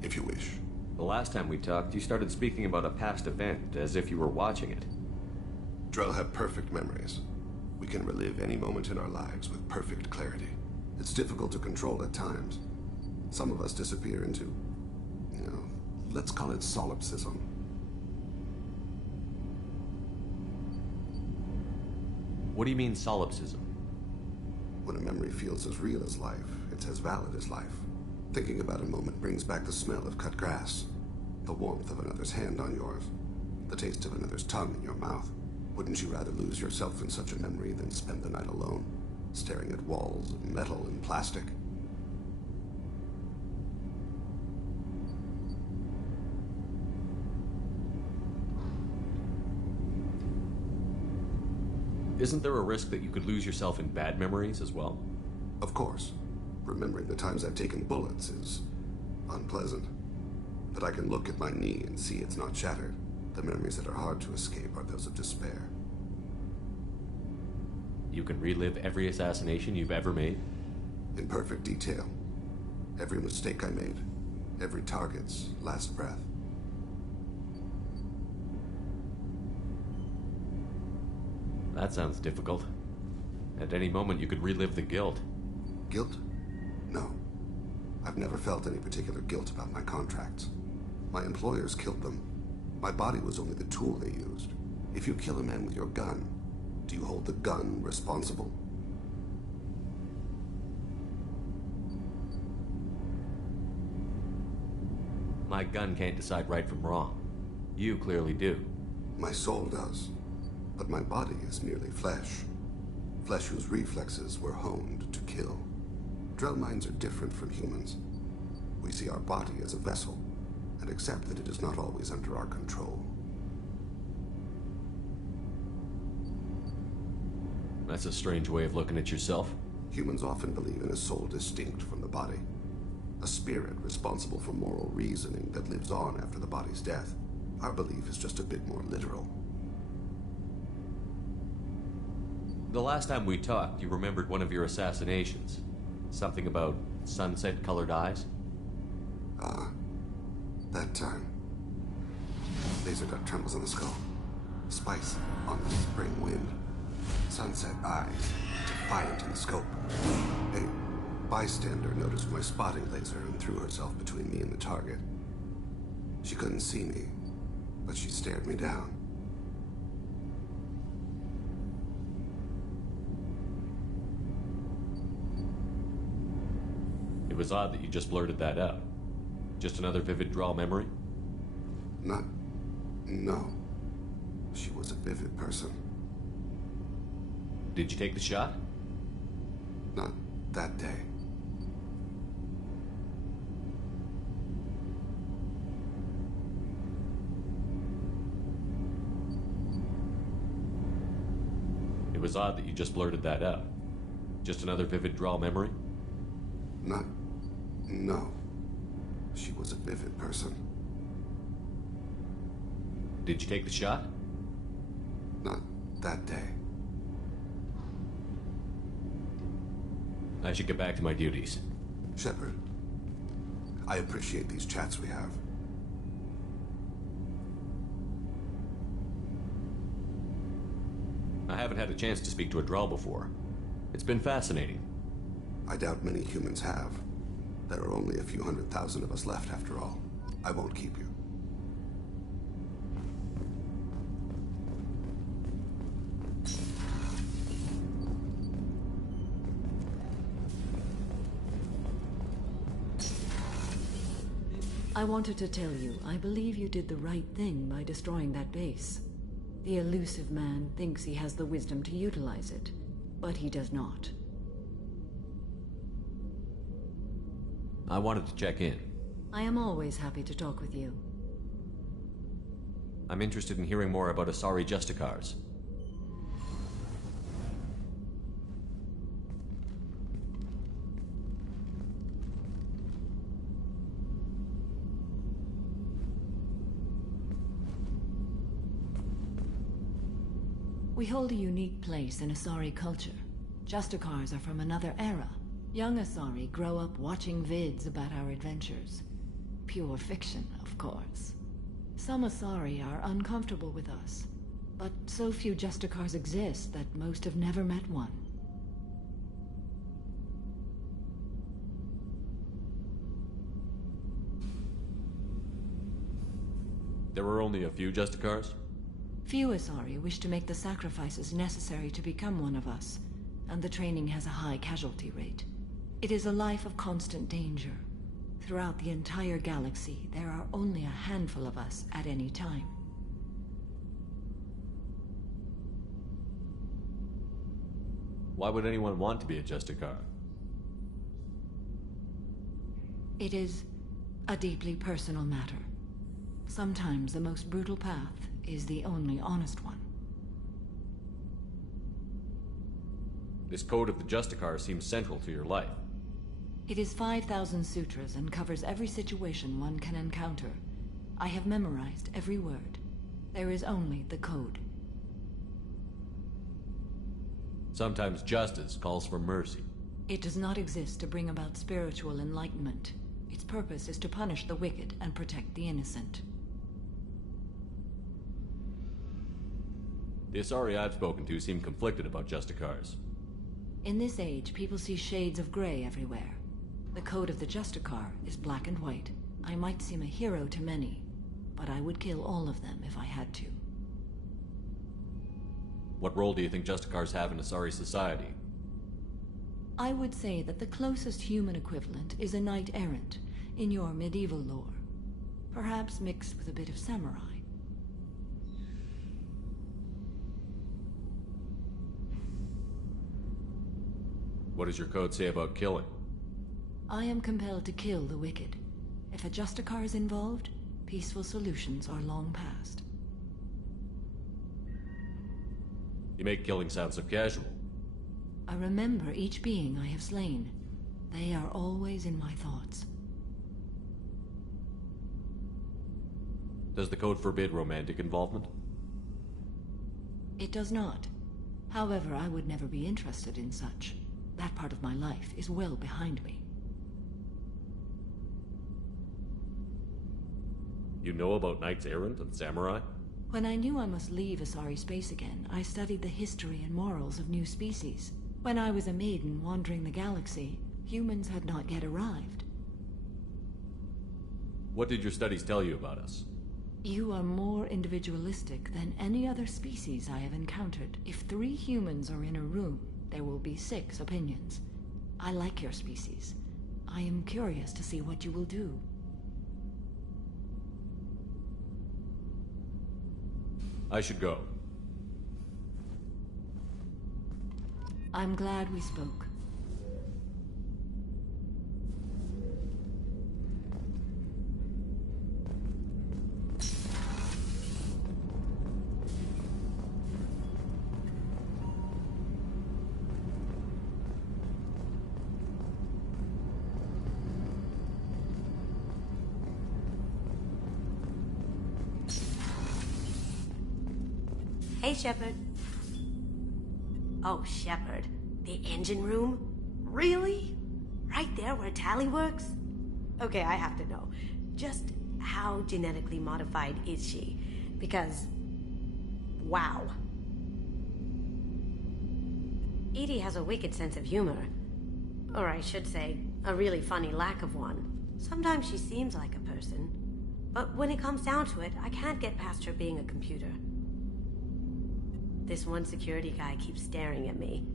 If you wish. The last time we talked, you started speaking about a past event, as if you were watching it. Drell have perfect memories. We can relive any moment in our lives with perfect clarity. It's difficult to control at times. Some of us disappear into, let's call it solipsism. What do you mean, solipsism? When a memory feels as real as life, it's as valid as life. Thinking about a moment brings back the smell of cut grass, the warmth of another's hand on yours, the taste of another's tongue in your mouth. Wouldn't you rather lose yourself in such a memory than spend the night alone, staring at walls of metal and plastic? Isn't there a risk that you could lose yourself in bad memories as well? Of course. Remembering the times I've taken bullets is unpleasant. But I can look at my knee and see it's not shattered. The memories that are hard to escape are those of despair. You can relive every assassination you've ever made? In perfect detail. Every mistake I made. Every target's last breath. That sounds difficult. At any moment you could relive the guilt. Guilt? No. I've never felt any particular guilt about my contracts. My employers killed them. My body was only the tool they used. If you kill a man with your gun, do you hold the gun responsible? My gun can't decide right from wrong. You clearly do. My soul does. But my body is merely flesh. Flesh whose reflexes were honed to kill. Drell minds are different from humans. We see our body as a vessel, and accept that it is not always under our control. That's a strange way of looking at yourself. Humans often believe in a soul distinct from the body. A spirit responsible for moral reasoning that lives on after the body's death. Our belief is just a bit more literal. The last time we talked, you remembered one of your assassinations. Something about sunset-colored eyes? Ah, that time. Laser dot trembles on the skull. Spice on the spring wind. Sunset eyes, defiant in the scope. A bystander noticed my spotting laser and threw herself between me and the target. She couldn't see me, but she stared me down. It was odd that you just blurted that out. Just another vivid draw memory? No. She was a vivid person. Did you take the shot? Not that day. It was odd that you just blurted that out. Just another vivid draw memory? No. She was a vivid person. Did you take the shot? Not that day. I should get back to my duties. Shepard, I appreciate these chats we have. I haven't had a chance to speak to a Drell before. It's been fascinating. I doubt many humans have. There are only a few 100,000 of us left after all. I won't keep you. I wanted to tell you, I believe you did the right thing by destroying that base. The elusive man thinks he has the wisdom to utilize it, but he does not. I wanted to check in. I am always happy to talk with you. I'm interested in hearing more about Asari Justicars. We hold a unique place in Asari culture. Justicars are from another era. Young Asari grow up watching vids about our adventures. Pure fiction, of course. Some Asari are uncomfortable with us, but so few Justicars exist that most have never met one. There were only a few Justicars? Few Asari wish to make the sacrifices necessary to become one of us, and the training has a high casualty rate. It is a life of constant danger. Throughout the entire galaxy, there are only a handful of us at any time. Why would anyone want to be a Justicar? It is a deeply personal matter. Sometimes the most brutal path is the only honest one. This code of the Justicar seems central to your life. It is 5,000 sutras and covers every situation one can encounter. I have memorized every word. There is only the code. Sometimes justice calls for mercy. It does not exist to bring about spiritual enlightenment. Its purpose is to punish the wicked and protect the innocent. The Asari I've spoken to seem conflicted about Justicars. In this age, people see shades of gray everywhere. The code of the Justicar is black and white. I might seem a hero to many, but I would kill all of them if I had to. What role do you think Justicars have in Asari society? I would say that the closest human equivalent is a knight-errant in your medieval lore. Perhaps mixed with a bit of samurai. What does your code say about killing? I am compelled to kill the wicked. If a Justicar is involved, peaceful solutions are long past. You make killing sound so casual. I remember each being I have slain. They are always in my thoughts. Does the code forbid romantic involvement? It does not. However, I would never be interested in such. That part of my life is well behind me. You know about knights errant and samurai? When I knew I must leave Asari space again, I studied the history and morals of new species. When I was a maiden wandering the galaxy, humans had not yet arrived. What did your studies tell you about us? You are more individualistic than any other species I have encountered. If 3 humans are in a room, there will be 6 opinions. I like your species. I am curious to see what you will do. I should go. I'm glad we spoke. Hey, Shepard. Oh, Shepard. The engine room? Really? Right there where Tally works? Okay, I have to know. Just how genetically modified is she? Because... wow. Edie has a wicked sense of humor. Or I should say, a really funny lack of one. Sometimes she seems like a person. But when it comes down to it, I can't get past her being a computer. This one security guy keeps staring at me.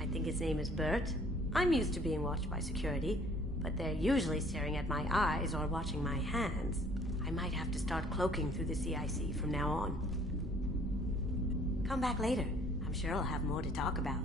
I think his name is Bert. I'm used to being watched by security, but they're usually staring at my eyes or watching my hands. I might have to start cloaking through the CIC from now on. Come back later. I'm sure I'll have more to talk about.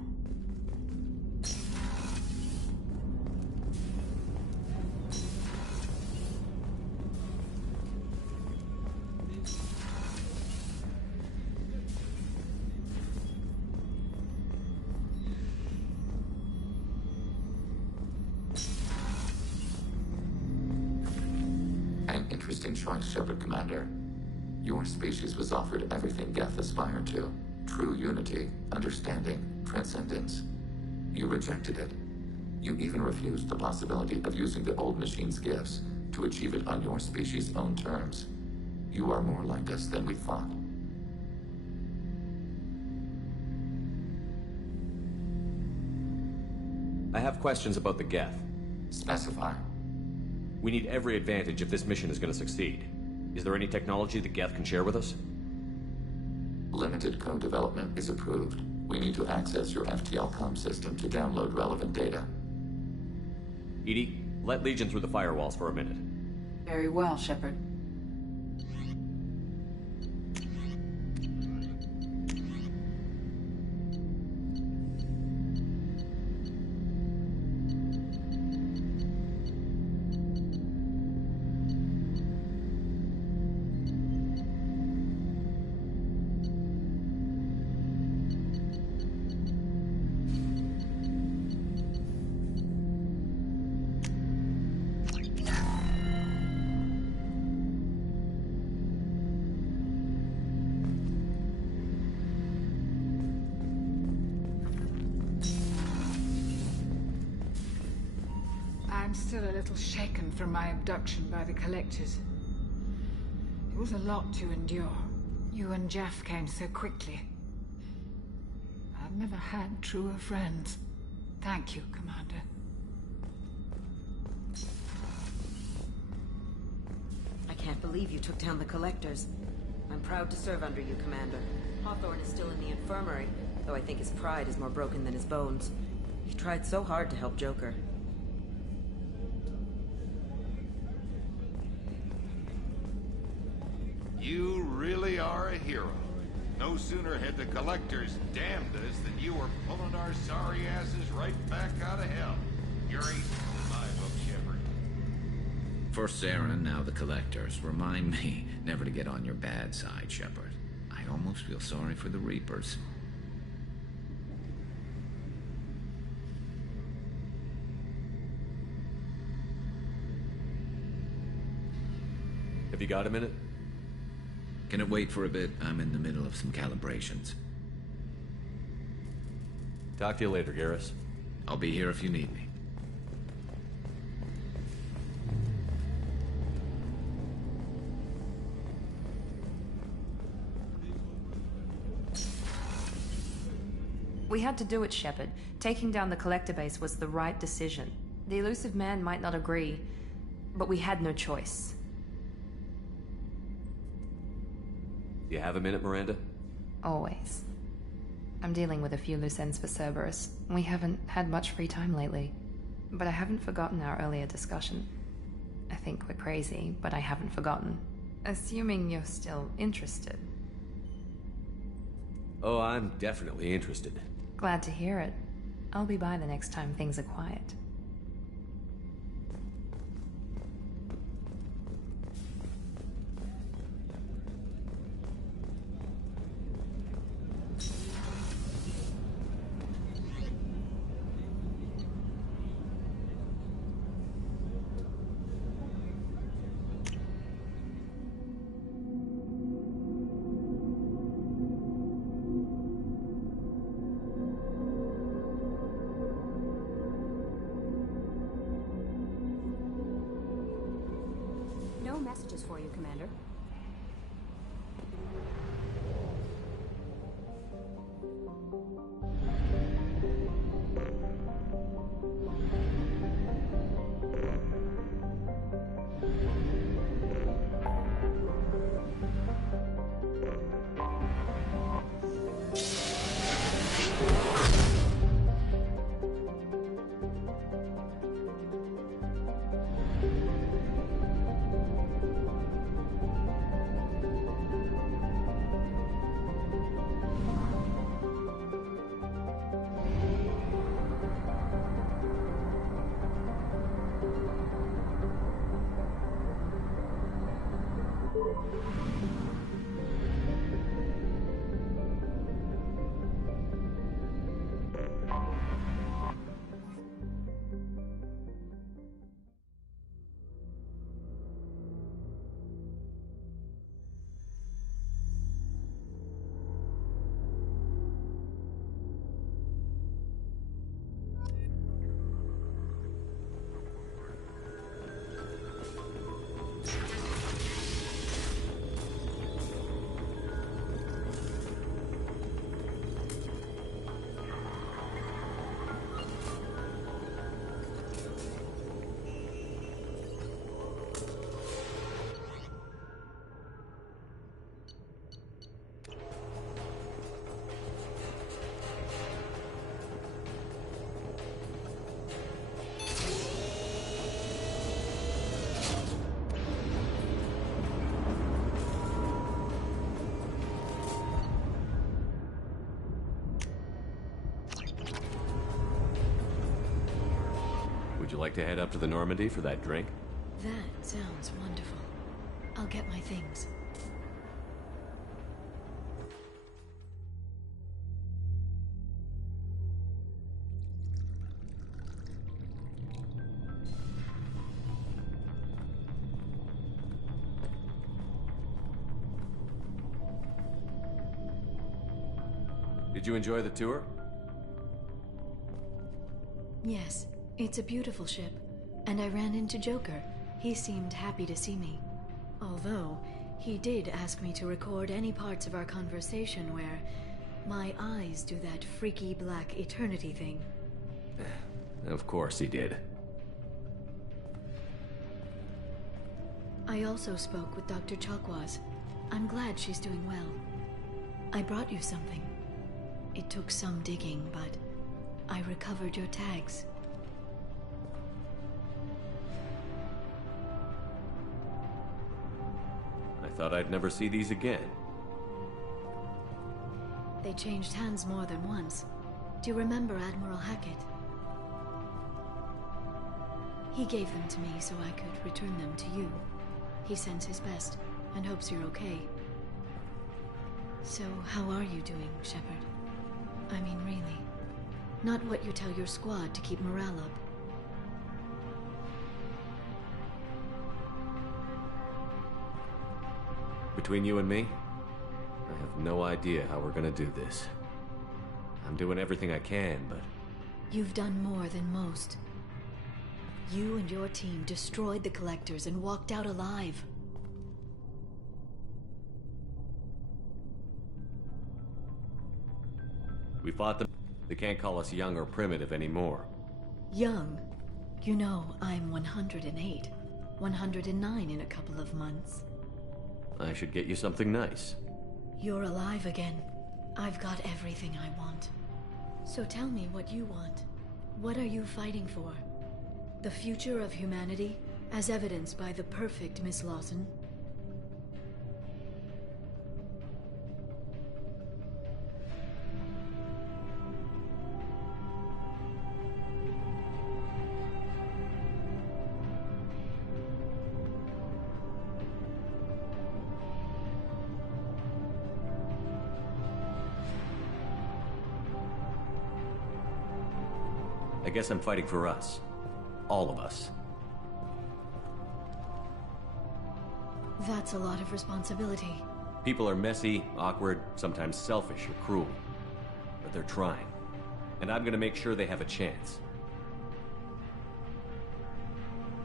Interesting choice, Shepard Commander. Your species was offered everything Geth aspired to. True unity, understanding, transcendence. You rejected it. You even refused the possibility of using the old machine's gifts to achieve it on your species' own terms. You are more like us than we thought. I have questions about the Geth. Specify. We need every advantage if this mission is going to succeed. Is there any technology the Geth can share with us? Limited co-development is approved. We need to access your FTL comm system to download relevant data. Edie, let Legion through the firewalls for a minute. Very well, Shepard. I'm still a little shaken from my abduction by the Collectors. It was a lot to endure. You and Jeff came so quickly. I've never had truer friends. Thank you, Commander. I can't believe you took down the Collectors. I'm proud to serve under you, Commander. Hawthorne is still in the infirmary, though I think his pride is more broken than his bones. He tried so hard to help Joker. You really are a hero. No sooner had the Collectors damned us than you were pulling our sorry asses right back out of hell. You're ace in my book, Shepard. First Saren, now the Collectors. Remind me never to get on your bad side, Shepard. I almost feel sorry for the Reapers. Have you got a minute? Can it wait for a bit? I'm in the middle of some calibrations. Talk to you later, Garrus. I'll be here if you need me. We had to do it, Shepard. Taking down the Collector base was the right decision. The elusive man might not agree, but we had no choice. You have a minute, Miranda? Always. I'm dealing with a few loose ends for Cerberus. We haven't had much free time lately. But I haven't forgotten our earlier discussion. I think we're crazy, but I haven't forgotten. Assuming you're still interested. Oh, I'm definitely interested. Glad to hear it. I'll be by the next time things are quiet. No messages for you, Commander. Would you like to head up to the Normandy for that drink? That sounds wonderful. I'll get my things. Did you enjoy the tour? Yes, it's a beautiful ship. And I ran into Joker. He seemed happy to see me. Although, he did ask me to record any parts of our conversation where my eyes do that freaky black eternity thing. Of course he did. I also spoke with Dr. Chakwas. I'm glad she's doing well. I brought you something. It took some digging, but I recovered your tags. I thought I'd never see these again. They changed hands more than once. Do you remember Admiral Hackett? He gave them to me so I could return them to you. He sends his best and hopes you're okay. So, how are you doing, Shepard? I mean, really. Not what you tell your squad to keep morale up. Between you and me, I have no idea how we're gonna do this. I'm doing everything I can, but... You've done more than most. You and your team destroyed the Collectors and walked out alive. We fought them. They can't call us young or primitive anymore. Young? You know, I'm 108. 109 in a couple of months. I should get you something nice. You're alive again. I've got everything I want. So tell me what you want. What are you fighting for? The future of humanity, as evidenced by the perfect Miss Lawson. I guess I'm fighting for us. All of us. That's a lot of responsibility. People are messy, awkward, sometimes selfish or cruel. But they're trying. And I'm gonna make sure they have a chance.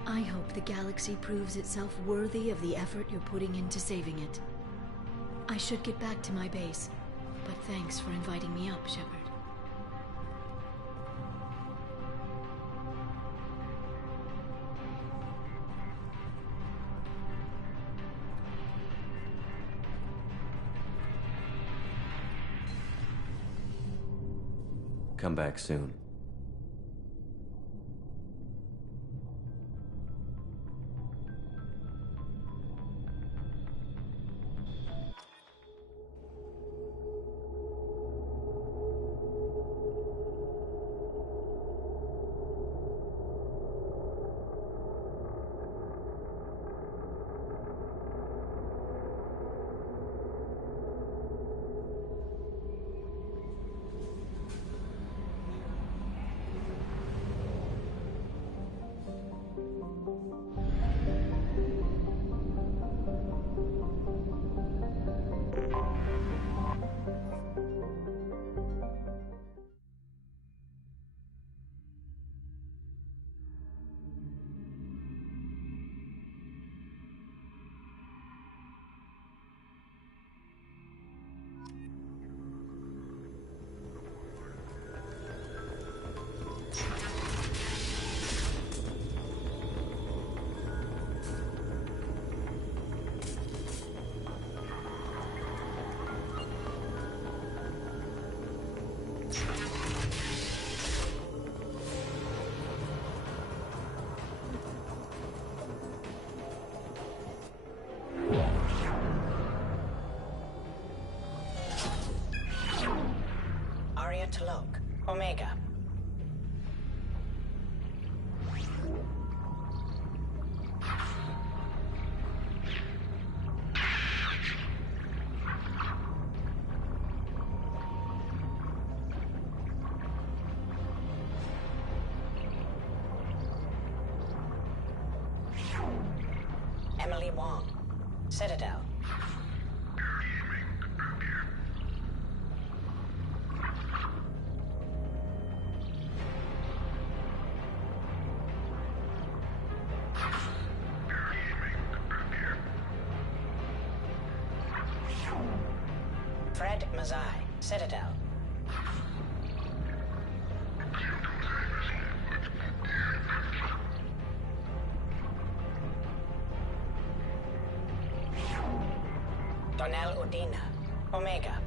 I hope the galaxy proves itself worthy of the effort you're putting into saving it. I should get back to my base, but thanks for inviting me up, Shepard. Come back soon. Talok, Omega. Emily Wong, Citadel. Fred Mazai, Citadel. Donnell Udina, Omega.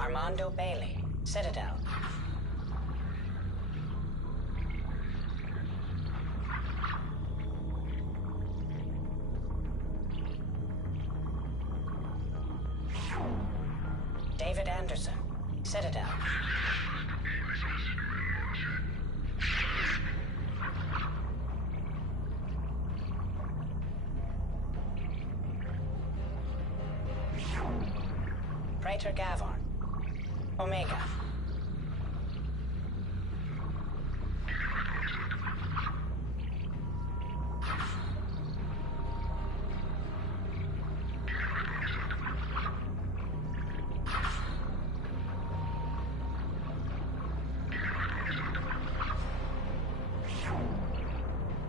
Armando Bailey, Citadel. David Anderson, Citadel. Praetor Gavon, Omega.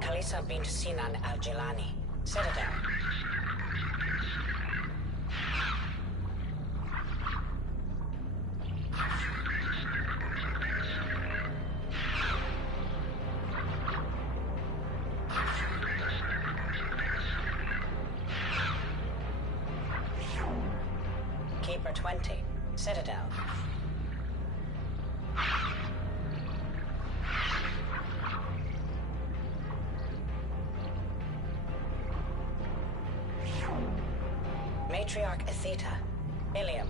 Kalisa bint Sinan Al-Jilani, Citadel. 20, Citadel. Matriarch Atheta, Ilium.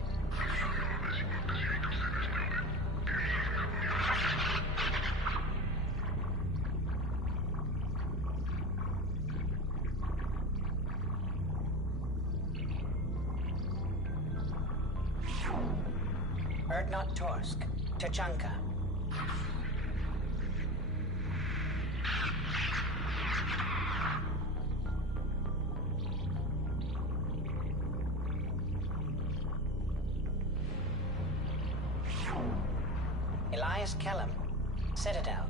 Erdnot Torsk, Tuchanka. Elias Kellum, Citadel.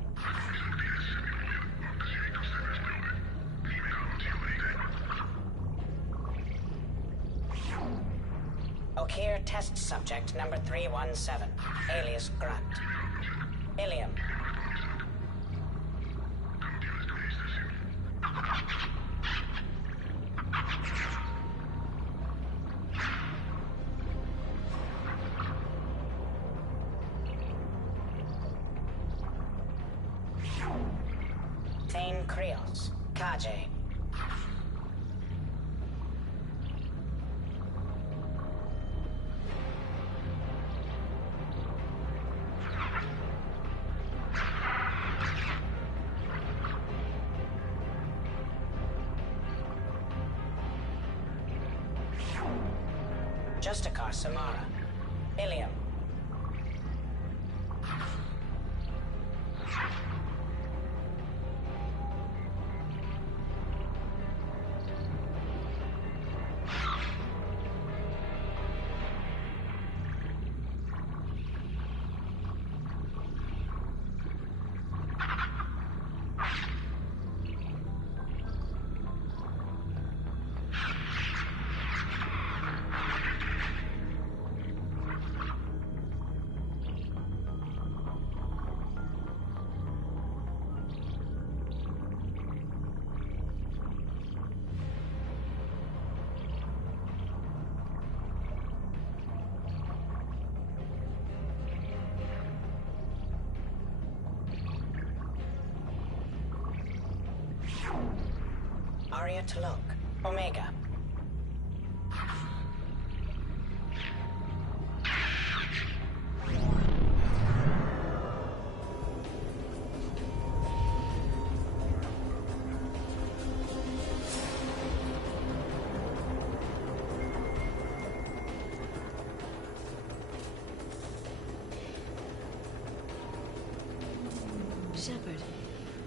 Okir test subject number 317, alias Grant. Ilium. Thane Krios, Kaje. Justicar Samara, Ilium. Arya Talok, Omega. Shepard,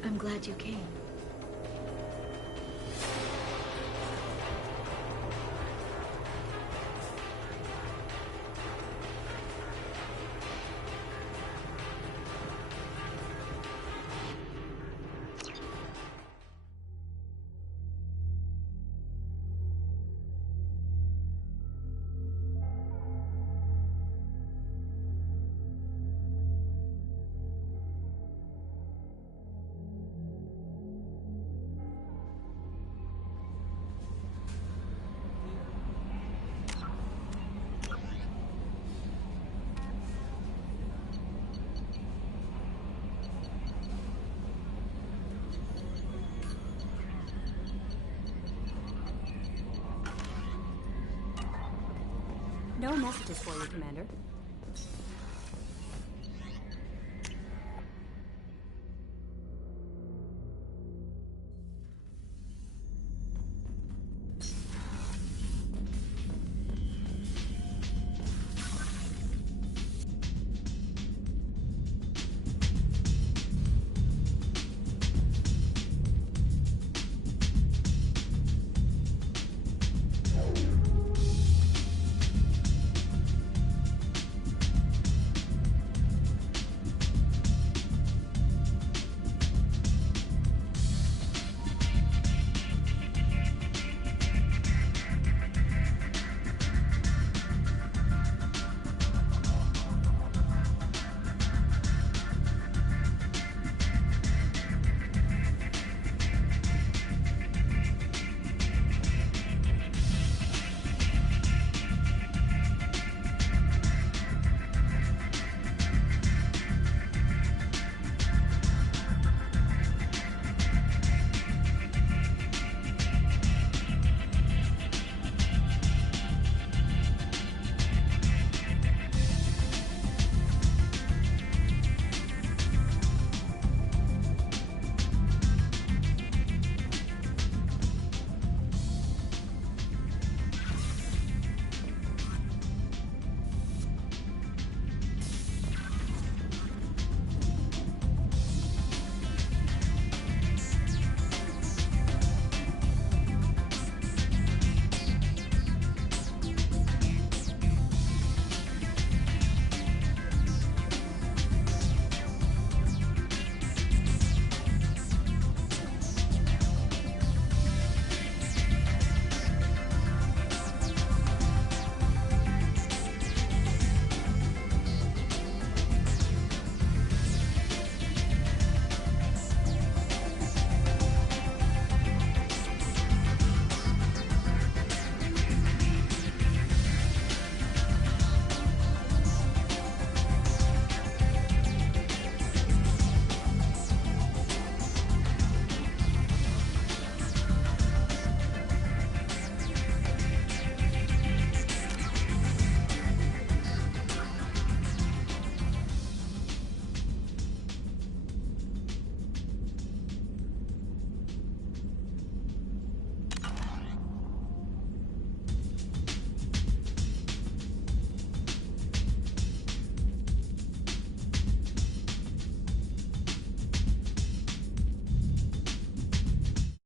I'm glad you came. No messages for you, Commander.